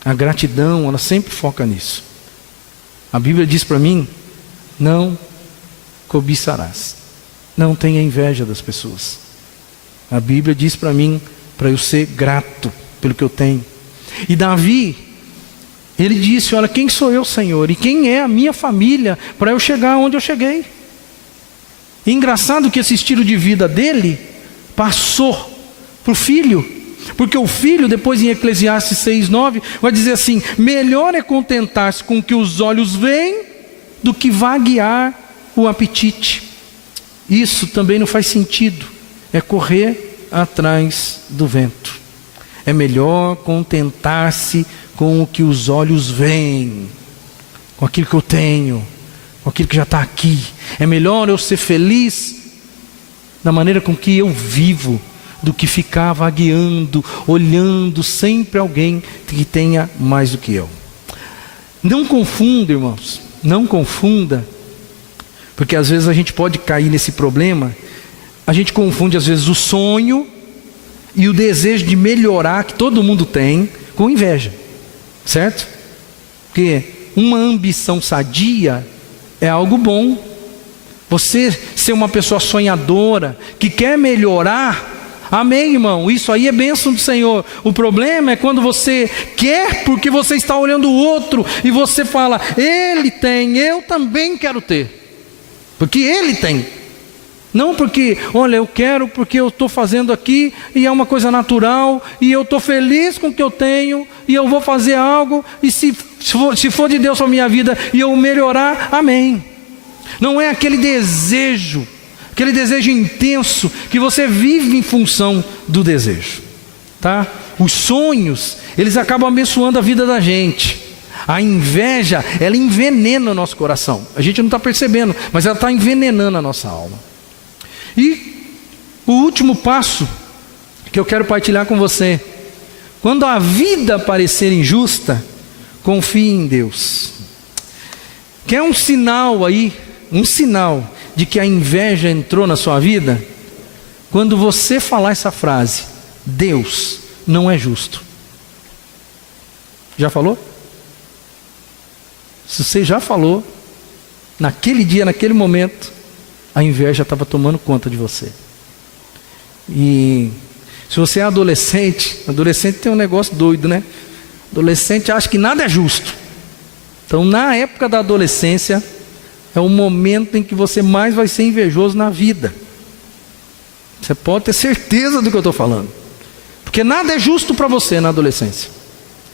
A gratidão, ela sempre foca nisso. A Bíblia diz para mim, não cobiçarás. Não tenha inveja das pessoas. A Bíblia diz para mim, para eu ser grato pelo que eu tenho. E Davi, ele disse, olha, quem sou eu, Senhor? E quem é a minha família para eu chegar onde eu cheguei? E engraçado que esse estilo de vida dele passou para o filho. Porque o filho, depois em Eclesiastes 6,9, vai dizer assim, melhor é contentar-se com o que os olhos veem, do que vaguear o apetite. Isso também não faz sentido. É correr atrás do vento. É melhor contentar-se com o que os olhos veem, com aquilo que eu tenho, com aquilo que já está aqui. É melhor eu ser feliz da maneira com que eu vivo, do que ficar vagueando, olhando sempre alguém que tenha mais do que eu. Não confunda, irmãos, não confunda, porque às vezes a gente pode cair nesse problema. A gente confunde às vezes o sonho e o desejo de melhorar, que todo mundo tem, com inveja, certo? Porque uma ambição sadia é algo bom. Você ser uma pessoa sonhadora, que quer melhorar, amém, irmão, isso aí é bênção do Senhor. O problema é quando você quer porque você está olhando o outro e você fala, ele tem, eu também quero ter, porque ele tem. Não porque, olha, eu quero porque eu estou fazendo aqui e é uma coisa natural e eu estou feliz com o que eu tenho e eu vou fazer algo e se for de Deus para a minha vida e eu melhorar, amém. Não é aquele desejo intenso que você vive em função do desejo, tá? Os sonhos, eles acabam abençoando a vida da gente. A inveja, ela envenena o nosso coração. A gente não está percebendo, mas ela está envenenando a nossa alma. E o último passo que eu quero partilhar com você: quando a vida parecer injusta, confie em Deus. Quer um sinal aí, um sinal de que a inveja entrou na sua vida? Quando você falar essa frase, Deus não é justo. Já falou? Se você já falou, naquele dia, naquele momento, a inveja estava tomando conta de você. E se você é adolescente tem um negócio doido, né? Adolescente acha que nada é justo. Então, na época da adolescência, é o momento em que você mais vai ser invejoso na vida. Você pode ter certeza do que eu estou falando. Porque nada é justo para você na adolescência.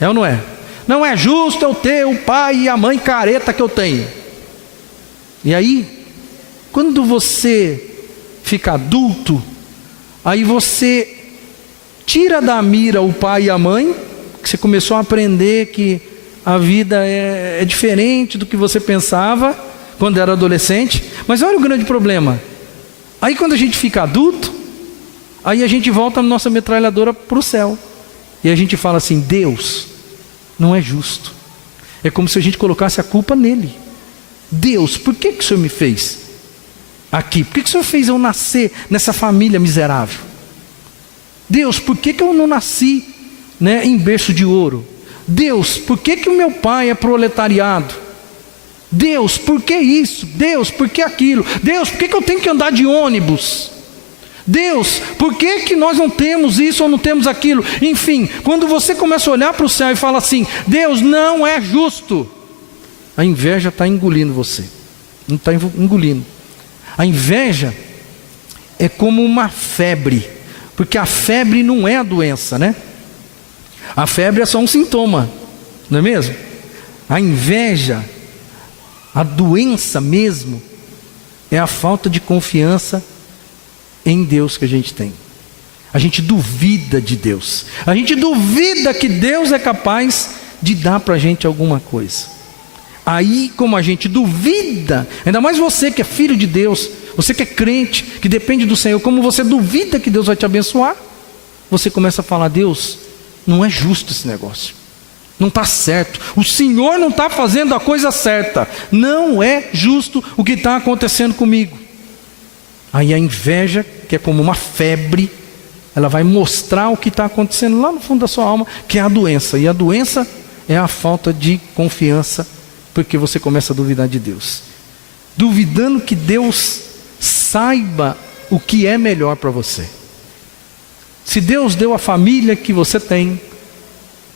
É ou não é? Não é justo eu ter o pai e a mãe careta que eu tenho. E aí, quando você fica adulto, aí você tira da mira o pai e a mãe, que você começou a aprender que a vida é diferente do que você pensava quando era adolescente. Mas olha o grande problema. Aí quando a gente fica adulto, aí a gente volta na nossa metralhadora para o céu. E a gente fala assim: Deus não é justo. É como se a gente colocasse a culpa nele. Deus, por que o Senhor me fez aqui? Por que o Senhor fez eu nascer nessa família miserável? Deus, por que eu não nasci, em berço de ouro? Deus, por que o meu pai é proletariado? Deus, por que isso? Deus, por que aquilo? Deus, por que eu tenho que andar de ônibus? Deus, por que nós não temos isso ou não temos aquilo? Enfim, quando você começa a olhar para o céu e fala assim: Deus não é justo, a inveja está engolindo você. Não está engolindo. A inveja é como uma febre, porque a febre não é a doença, né? A febre é só um sintoma, não é mesmo? A inveja, a doença mesmo, é a falta de confiança em Deus que a gente tem. A gente duvida de Deus. A gente duvida que Deus é capaz de dar para a gente alguma coisa. Aí, como a gente duvida, ainda mais você que é filho de Deus, você que é crente, que depende do Senhor, como você duvida que Deus vai te abençoar, você começa a falar: Deus, não é justo esse negócio, não está certo, o Senhor não está fazendo a coisa certa, não é justo o que está acontecendo comigo. Aí a inveja, que é como uma febre, ela vai mostrar o que está acontecendo lá no fundo da sua alma, que é a doença. E a doença é a falta de confiança, porque você começa a duvidar de Deus, duvidando que Deus saiba o que é melhor para você. Se Deus deu a família que você tem,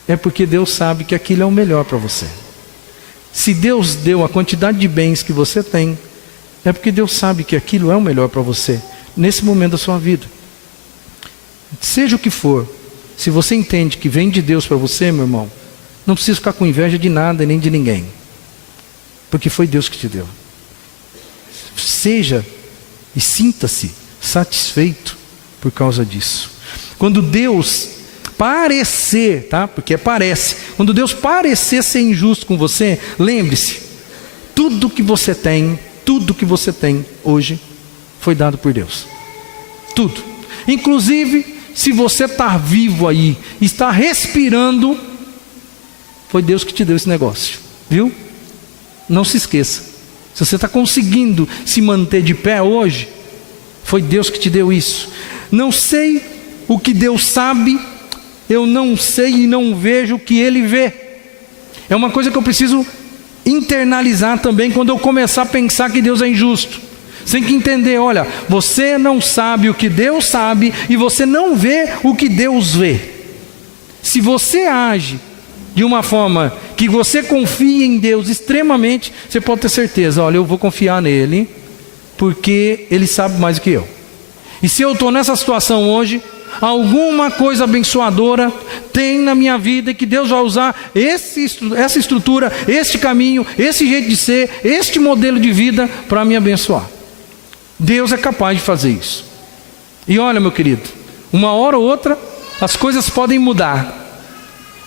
é porque Deus sabe que aquilo é o melhor para você. Se Deus deu a quantidade de bens que você tem, é porque Deus sabe que aquilo é o melhor para você, nesse momento da sua vida. Seja o que for, se você entende que vem de Deus para você, meu irmão, não precisa ficar com inveja de nada e nem de ninguém, porque foi Deus que te deu. Seja e sinta-se satisfeito por causa disso. Quando Deus parecer, porque parece, quando Deus parecer ser injusto com você, lembre-se, tudo que você tem hoje foi dado por Deus. Tudo. Inclusive, se você está vivo aí, está respirando, foi Deus que te deu esse negócio, viu? Não se esqueça. Se você está conseguindo se manter de pé hoje, foi Deus que te deu isso. Não sei o que Deus sabe, eu não sei e não vejo o que Ele vê. É uma coisa que eu preciso internalizar também quando eu começar a pensar que Deus é injusto. Você tem que entender: olha, você não sabe o que Deus sabe e você não vê o que Deus vê. Se você age de uma forma que você confia em Deus extremamente, você pode ter certeza: olha, eu vou confiar nele, porque Ele sabe mais do que eu. E se eu estou nessa situação hoje, alguma coisa abençoadora tem na minha vida, e que Deus vai usar essa estrutura, este caminho, esse jeito de ser, este modelo de vida para me abençoar. Deus é capaz de fazer isso. E olha, meu querido, uma hora ou outra as coisas podem mudar,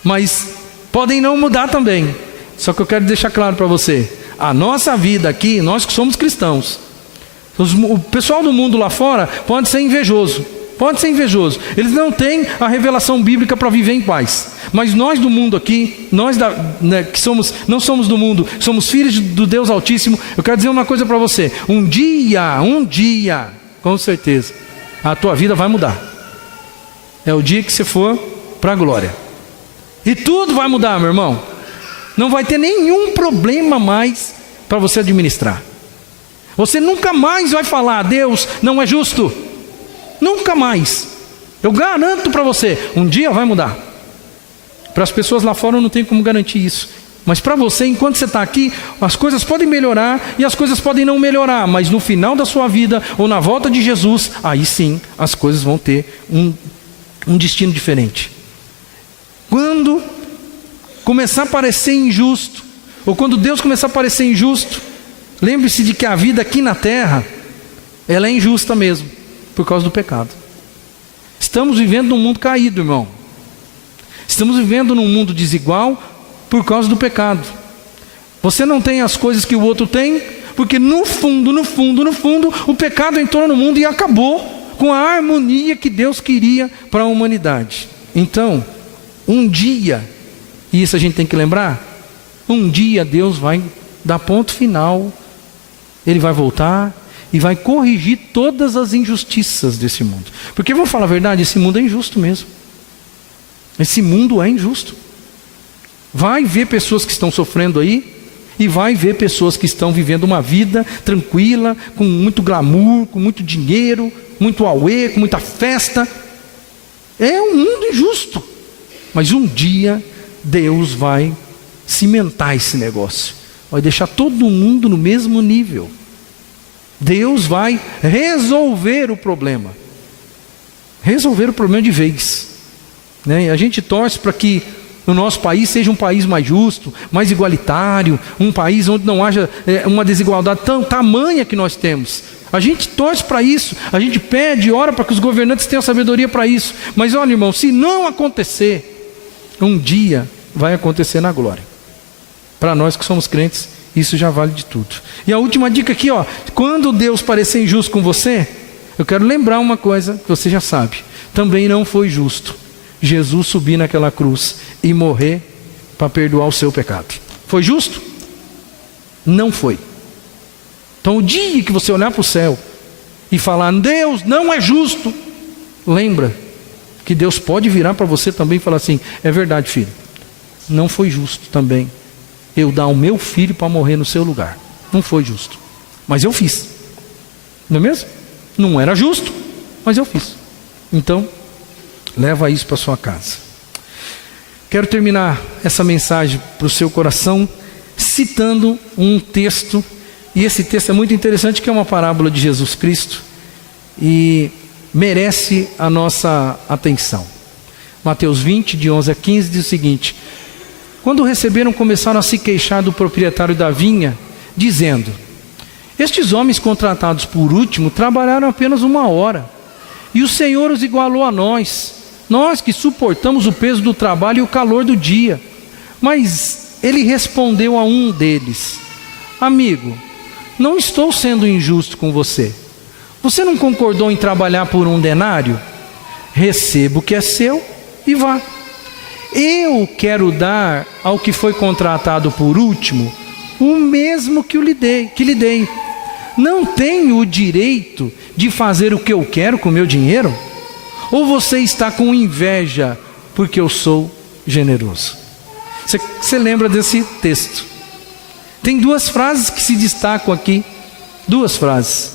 mas podem não mudar também. Só que eu quero deixar claro para você: a nossa vida aqui, nós que somos cristãos, o pessoal do mundo lá fora pode ser invejoso, eles não têm a revelação bíblica para viver em paz. Mas nós do mundo aqui, que não somos do mundo, somos filhos do Deus Altíssimo, eu quero dizer uma coisa para você: um dia, com certeza, a tua vida vai mudar. É o dia que você for para a glória, e tudo vai mudar, meu irmão. Não vai ter nenhum problema mais para você administrar. Você nunca mais vai falar: Deus não é justo. Nunca mais. Eu garanto para você, um dia vai mudar. Para as pessoas lá fora eu não tenho como garantir isso. Mas para você, enquanto você está aqui, as coisas podem melhorar e as coisas podem não melhorar. Mas no final da sua vida, ou na volta de Jesus, aí sim, as coisas vão ter um destino diferente. Quando começar a parecer injusto, ou quando Deus começar a parecer injusto, lembre-se de que a vida aqui na terra, ela é injusta mesmo, por causa do pecado. Estamos vivendo num mundo caído, irmão. Estamos vivendo num mundo desigual por causa do pecado. Você não tem as coisas que o outro tem, porque no fundo, o pecado entrou no mundo e acabou com a harmonia que Deus queria para a humanidade. Então, um dia, e isso a gente tem que lembrar, um dia Deus vai dar ponto final, Ele vai voltar e vai corrigir todas as injustiças desse mundo. Porque, vou falar a verdade, esse mundo é injusto mesmo. Esse mundo é injusto. Vai ver pessoas que estão sofrendo aí, e vai ver pessoas que estão vivendo uma vida tranquila, com muito glamour, com muito dinheiro, muito auê, com muita festa. É um mundo injusto. Mas um dia Deus vai cimentar esse negócio, vai deixar todo mundo no mesmo nível. Deus vai resolver o problema de vez, né? A gente torce para que o nosso país seja um país mais justo, mais igualitário, um país onde não haja uma desigualdade tamanha que nós temos. A gente torce para isso, a gente pede e ora para que os governantes tenham sabedoria para isso. Mas olha, irmão, se não acontecer, um dia vai acontecer na glória. Para nós que somos crentes, isso já vale de tudo. E a última dica aqui, ó, quando Deus parecer injusto com você, eu quero lembrar uma coisa que você já sabe: também não foi justo Jesus subir naquela cruz e morrer para perdoar o seu pecado. Foi justo? Não foi. Então o dia que você olhar para o céu e falar: Deus não é justo, lembra que Deus pode virar para você também e falar assim: é verdade, filho, não foi justo também eu dar o meu filho para morrer no seu lugar. Não foi justo, mas eu fiz. Não é mesmo? Não era justo, mas eu fiz. Então, leva isso para sua casa. Quero terminar essa mensagem para o seu coração citando um texto, e esse texto é muito interessante, que é uma parábola de Jesus Cristo e merece a nossa atenção. Mateus 20, de 11 a 15, diz o seguinte: quando o receberam, começaram a se queixar do proprietário da vinha, dizendo: estes homens contratados por último trabalharam apenas 1 hora, e o Senhor os igualou a nós que suportamos o peso do trabalho e o calor do dia. Mas ele respondeu a um deles: amigo, não estou sendo injusto com você. Você não concordou em trabalhar por 1 denário? Receba o que é seu e vá. Eu quero dar ao que foi contratado por último o mesmo que lhe dei. Não tenho o direito de fazer o que eu quero com o meu dinheiro? Ou você está com inveja porque eu sou generoso? Você lembra desse texto? Tem 2 frases que se destacam aqui. 2 frases.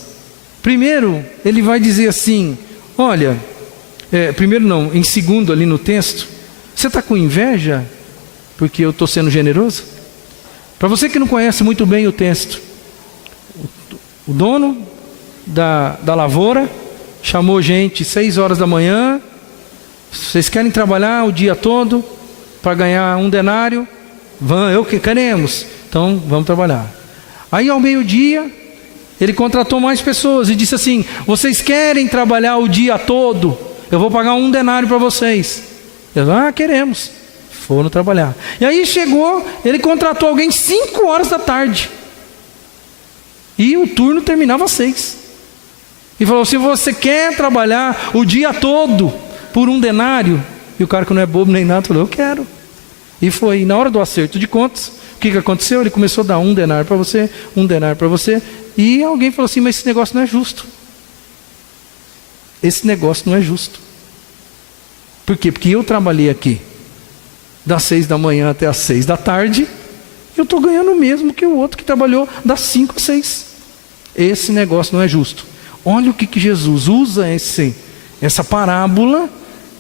Primeiro, ele vai dizer assim, olha, em segundo ali no texto, você está com inveja porque eu estou sendo generoso? Para você que não conhece muito bem o texto, o dono da lavoura chamou gente 6 horas da manhã: vocês querem trabalhar o dia todo para ganhar 1 denário? Queremos, então vamos trabalhar. Aí ao meio-dia ele contratou mais pessoas e disse assim: vocês querem trabalhar o dia todo? Eu vou pagar 1 denário para vocês. Eles: queremos. Foram trabalhar. E aí chegou, ele contratou alguém 5 horas da tarde. E o turno terminava às 6. E falou: se você quer trabalhar o dia todo por 1 denário? E o cara, que não é bobo nem nada, falou: eu quero. E foi. E na hora do acerto de contas, o que aconteceu? Ele começou a dar 1 denário para você, 1 denário para você. E alguém falou assim: mas esse negócio não é justo. Esse negócio não é justo. Por quê? Porque eu trabalhei aqui das 6 da manhã até as 6 da tarde, Eu estou ganhando o mesmo que o outro que trabalhou das 5 às 6. Esse negócio não é justo. Olha o que Jesus usa essa parábola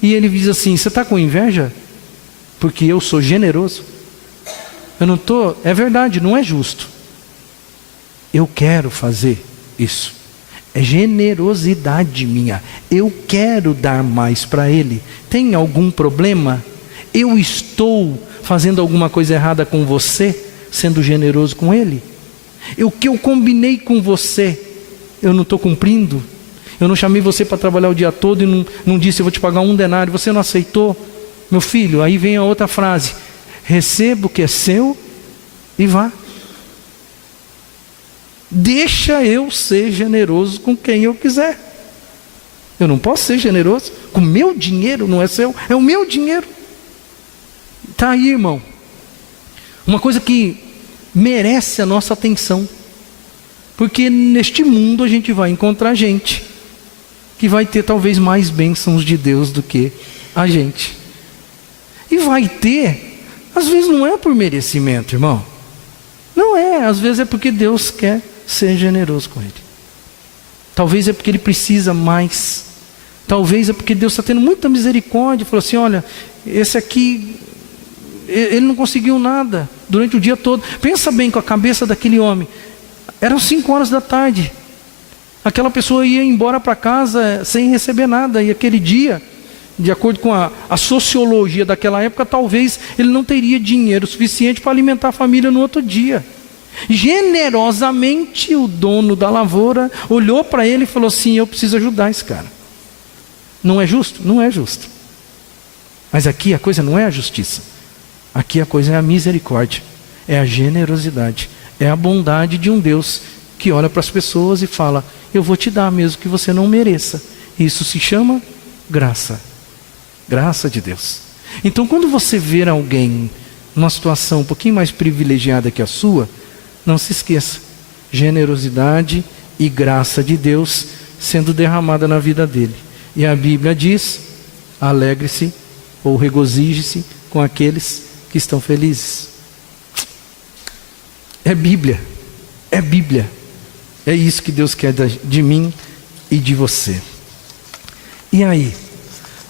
e ele diz assim: você está com inveja? Porque eu sou generoso. Eu não estou, é verdade, não é justo. Eu quero fazer isso. É generosidade minha. Eu quero dar mais para ele. Tem algum problema? Eu estou fazendo alguma coisa errada com você, sendo generoso com ele? O que eu combinei com você, eu não estou cumprindo? Eu não chamei você para trabalhar o dia todo e não disse eu vou te pagar 1 denário, você não aceitou? Meu filho, aí vem a outra frase: receba o que é seu e vá. Deixa eu ser generoso com quem eu quiser. Eu não posso ser generoso com meu dinheiro, não é seu, é o meu dinheiro. Está aí, irmão, uma coisa que merece a nossa atenção, porque neste mundo a gente vai encontrar gente que vai ter talvez mais bênçãos de Deus do que a gente, e vai ter, às vezes não é por merecimento, irmão, não é, às vezes é porque Deus quer ser generoso com ele, talvez é porque ele precisa mais, talvez é porque Deus está tendo muita misericórdia, falou assim: olha, esse aqui, ele não conseguiu nada durante o dia todo. Pensa bem com a cabeça daquele homem. Eram 5 horas da tarde. Aquela pessoa ia embora para casa sem receber nada. E aquele dia, de acordo com a sociologia daquela época, talvez ele não teria dinheiro suficiente para alimentar a família no outro dia. Generosamente, o dono da lavoura olhou para ele e falou assim: eu preciso ajudar esse cara. Não é justo? Não é justo. Mas aqui a coisa não é a justiça. Aqui a coisa é a misericórdia, é a generosidade, é a bondade de um Deus que olha para as pessoas e fala: eu vou te dar mesmo que você não mereça. Isso se chama graça, graça de Deus. Então quando você ver alguém numa situação um pouquinho mais privilegiada que a sua, não se esqueça, generosidade e graça de Deus sendo derramada na vida dele. E a Bíblia diz: alegre-se ou regozije-se com aqueles que estão felizes. É Bíblia, é Bíblia. É isso que Deus quer de mim e de você. E aí,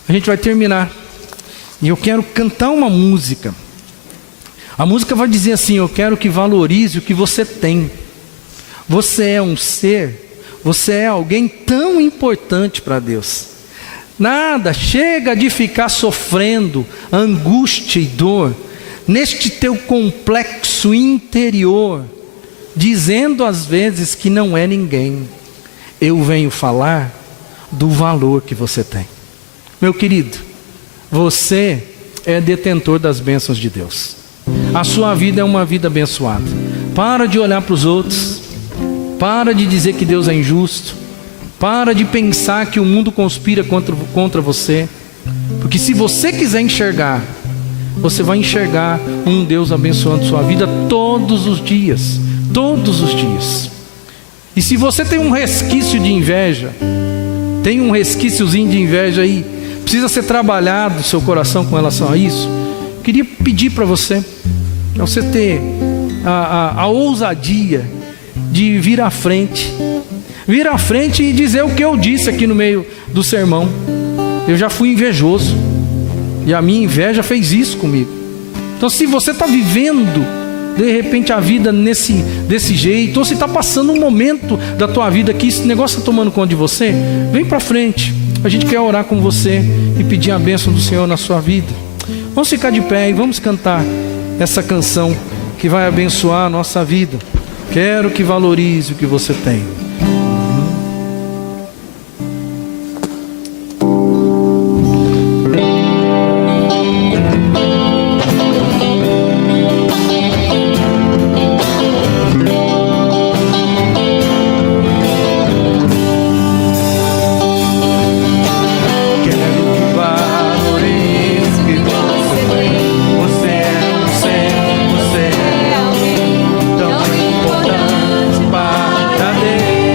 a gente vai terminar, e eu quero cantar uma música. A música vai dizer assim: eu quero que valorize o que você tem. Você é um ser, você é alguém tão importante para Deus. Nada, chega de ficar sofrendo angústia e dor neste teu complexo interior, dizendo às vezes que não é ninguém. Eu venho falar do valor que você tem. Meu querido, você é detentor das bênçãos de Deus. A sua vida é uma vida abençoada. Para de olhar para os outros, para de dizer que Deus é injusto, para de pensar que o mundo conspira contra você, porque se você quiser enxergar, você vai enxergar um Deus abençoando sua vida todos os dias, todos os dias. E se você tem um resquício de inveja, tem um resquíciozinho de inveja aí, precisa ser trabalhado no seu coração com relação a isso, queria pedir para você ter a ousadia de vir à frente e dizer o que eu disse aqui no meio do sermão. Eu já fui invejoso, e a minha inveja fez isso comigo. Então se você está vivendo de repente a vida desse jeito, ou se está passando um momento da tua vida que esse negócio está tomando conta de você, vem para frente, a gente quer orar com você e pedir a bênção do Senhor na sua vida. Vamos ficar de pé e vamos cantar essa canção que vai abençoar a nossa vida. Quero que valorize o que você tem. Você é alguém tão importante para Deus.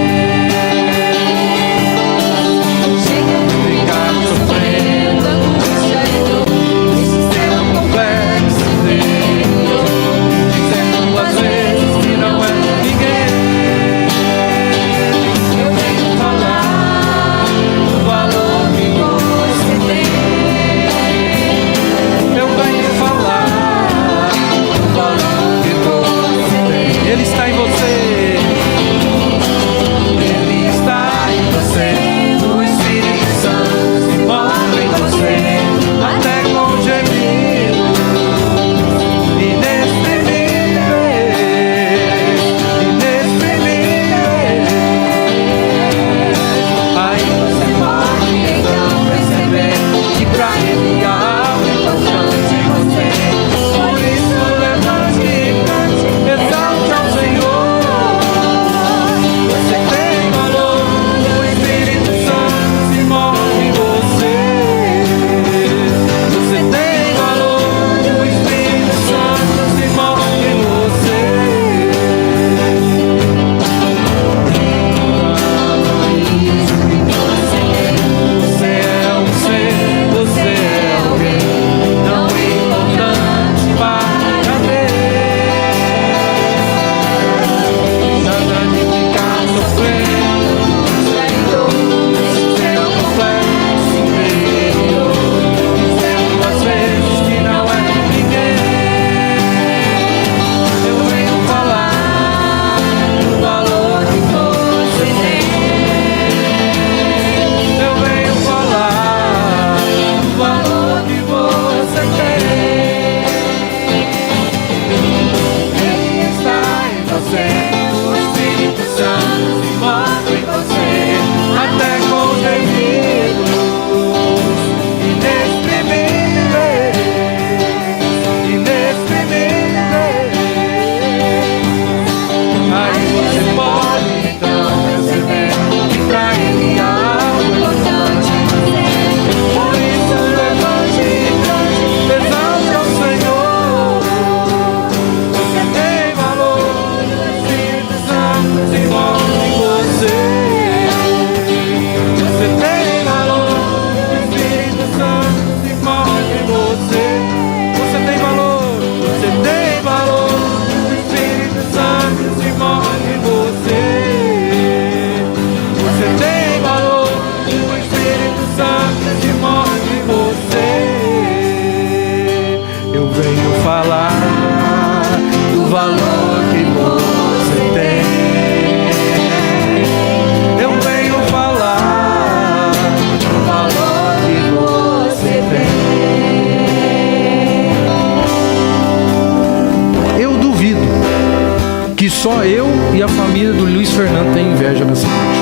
só eu e a família do Luiz Fernando tem inveja nessa noite.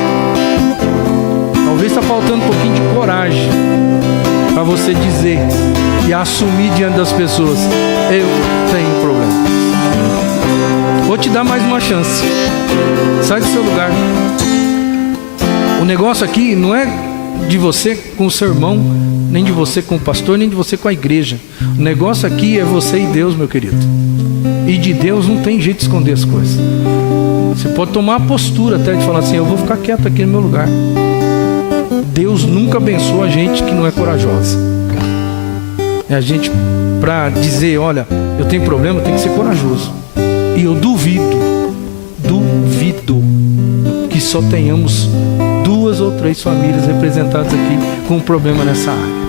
Talvez está faltando um pouquinho de coragem para você dizer e assumir diante das pessoas: eu tenho problema. Vou te dar mais uma chance. Sai do seu lugar. O negócio aqui não é de você com o seu irmão, nem de você com o pastor, nem de você com a igreja. O negócio aqui é você e Deus, meu querido. E de Deus não tem jeito de esconder as coisas. Você pode tomar a postura até de falar assim: eu vou ficar quieto aqui no meu lugar. Deus nunca abençoa a gente que não é corajosa. É a gente, para dizer: olha, eu tenho problema, tem que ser corajoso. E eu duvido que só tenhamos 2 ou 3 famílias representadas aqui com um problema nessa área.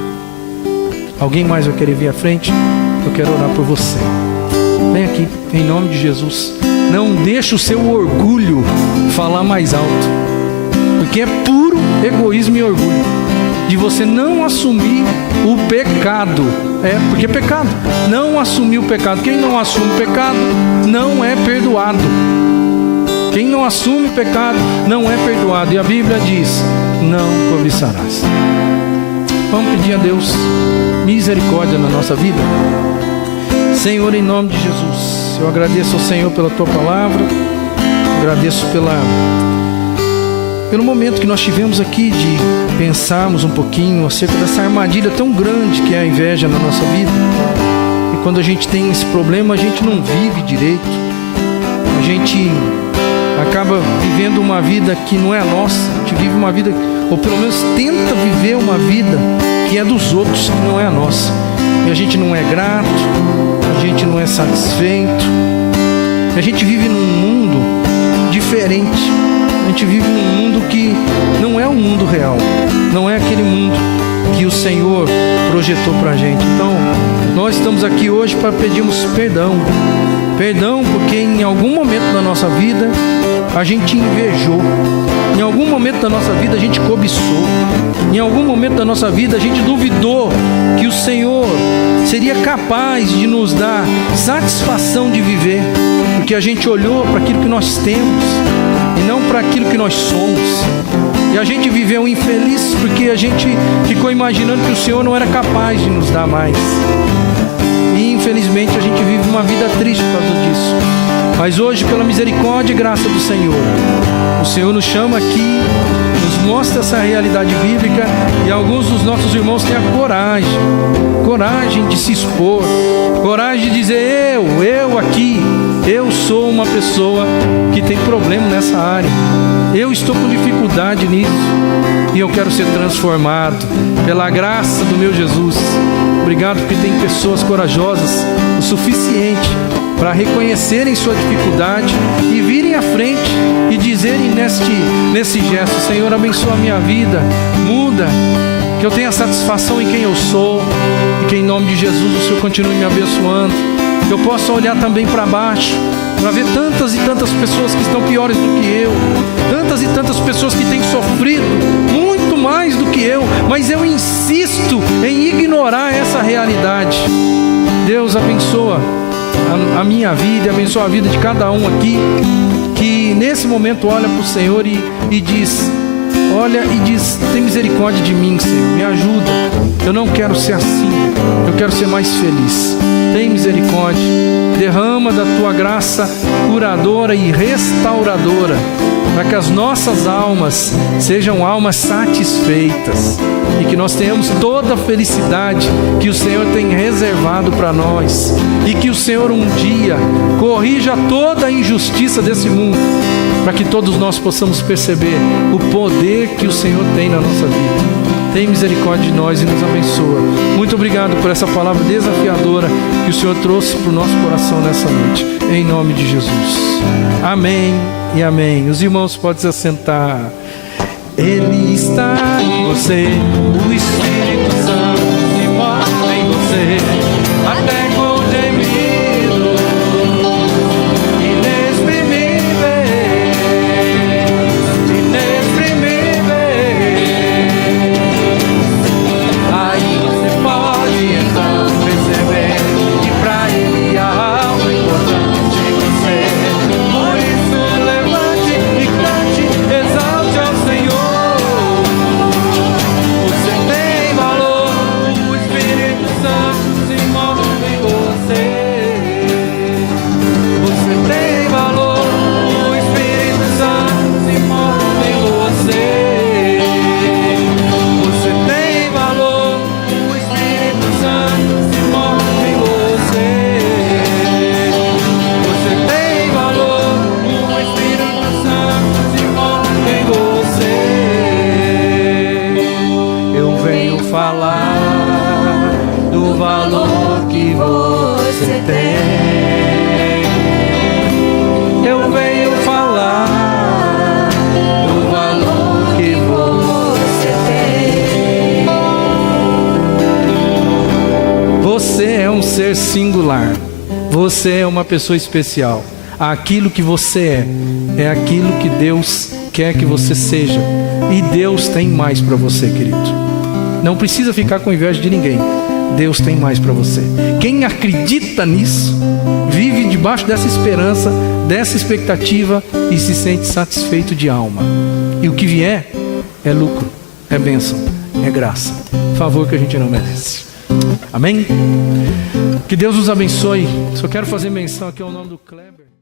Alguém mais vai querer vir à frente? Eu quero orar por você. Vem aqui, em nome de Jesus. Não deixe o seu orgulho falar mais alto, porque é puro egoísmo e orgulho de você não assumir o pecado. Porque é pecado. Não assumir o pecado. Quem não assume o pecado não é perdoado. Quem não assume o pecado não é perdoado. E a Bíblia diz: não cobiçarás. Vamos pedir a Deus misericórdia na nossa vida. Senhor, em nome de Jesus, eu agradeço ao Senhor pela Tua palavra. Agradeço pelo momento que nós tivemos aqui de pensarmos um pouquinho acerca dessa armadilha tão grande que é a inveja na nossa vida. E quando a gente tem esse problema, a gente não vive direito. A gente acaba vivendo uma vida que não é a nossa. A gente vive uma vida, ou pelo menos tenta viver uma vida que é dos outros, que não é a nossa. E a gente não é grato, a gente não é satisfeito. A gente vive num mundo diferente. A gente vive num mundo que não é o mundo real. Não é aquele mundo que o Senhor projetou para a gente. Então, nós estamos aqui hoje para pedirmos perdão. Perdão porque em algum momento da nossa vida a gente invejou. Em algum momento da nossa vida a gente cobiçou. Em algum momento da nossa vida a gente duvidou que o Senhor seria capaz de nos dar satisfação de viver, porque a gente olhou para aquilo que nós temos e não para aquilo que nós somos. E a gente viveu infeliz porque a gente ficou imaginando que o Senhor não era capaz de nos dar mais. E infelizmente a gente vive uma vida triste por causa disso. Mas hoje, pela misericórdia e graça do Senhor, o Senhor nos chama aqui, nos mostra essa realidade bíblica, e alguns dos nossos irmãos têm a coragem de se expor, coragem de dizer: eu aqui, eu sou uma pessoa que tem problema nessa área, eu estou com dificuldade nisso, e eu quero ser transformado pela graça do meu Jesus. Obrigado porque tem pessoas corajosas o suficiente para reconhecerem sua dificuldade e virem à frente e dizerem nesse gesto: Senhor, abençoa a minha vida, muda, que eu tenha satisfação em quem eu sou, e que em nome de Jesus o Senhor continue me abençoando, que eu possa olhar também para baixo, para ver tantas e tantas pessoas que estão piores do que eu, tantas e tantas pessoas que têm sofrido muito mais do que eu, mas eu insisto em ignorar essa realidade. Deus, abençoa a minha vida, abençoa a vida de cada um aqui, que nesse momento olha para o Senhor e diz: tem misericórdia de mim, Senhor, me ajuda, eu não quero ser assim, eu quero ser mais feliz. Tem misericórdia, derrama da Tua graça curadora e restauradora, para que as nossas almas sejam almas satisfeitas, e que nós tenhamos toda a felicidade que o Senhor tem reservado para nós, e que o Senhor um dia corrija toda a injustiça desse mundo, para que todos nós possamos perceber o poder que o Senhor tem na nossa vida. Tem misericórdia de nós e nos abençoa. Muito obrigado por essa palavra desafiadora que o Senhor trouxe para o nosso coração nessa noite, em nome de Jesus. Amém e amém. Os irmãos podem se assentar. Ele está em você, o Espírito Santo se move em você, até com gemido inexprimível, inexprimível. Aí você pode então perceber que pra Ele há algo importante em você. Por isso ser singular. Você é uma pessoa especial. Aquilo que você é aquilo que Deus quer que você seja. E Deus tem mais para você, querido. Não precisa ficar com inveja de ninguém. Deus tem mais para você. Quem acredita nisso, vive debaixo dessa esperança, dessa expectativa e se sente satisfeito de alma. E o que vier é lucro, é bênção, é graça. Favor que a gente não merece. Amém? Que Deus nos abençoe. Só quero fazer menção aqui ao nome do Kleber.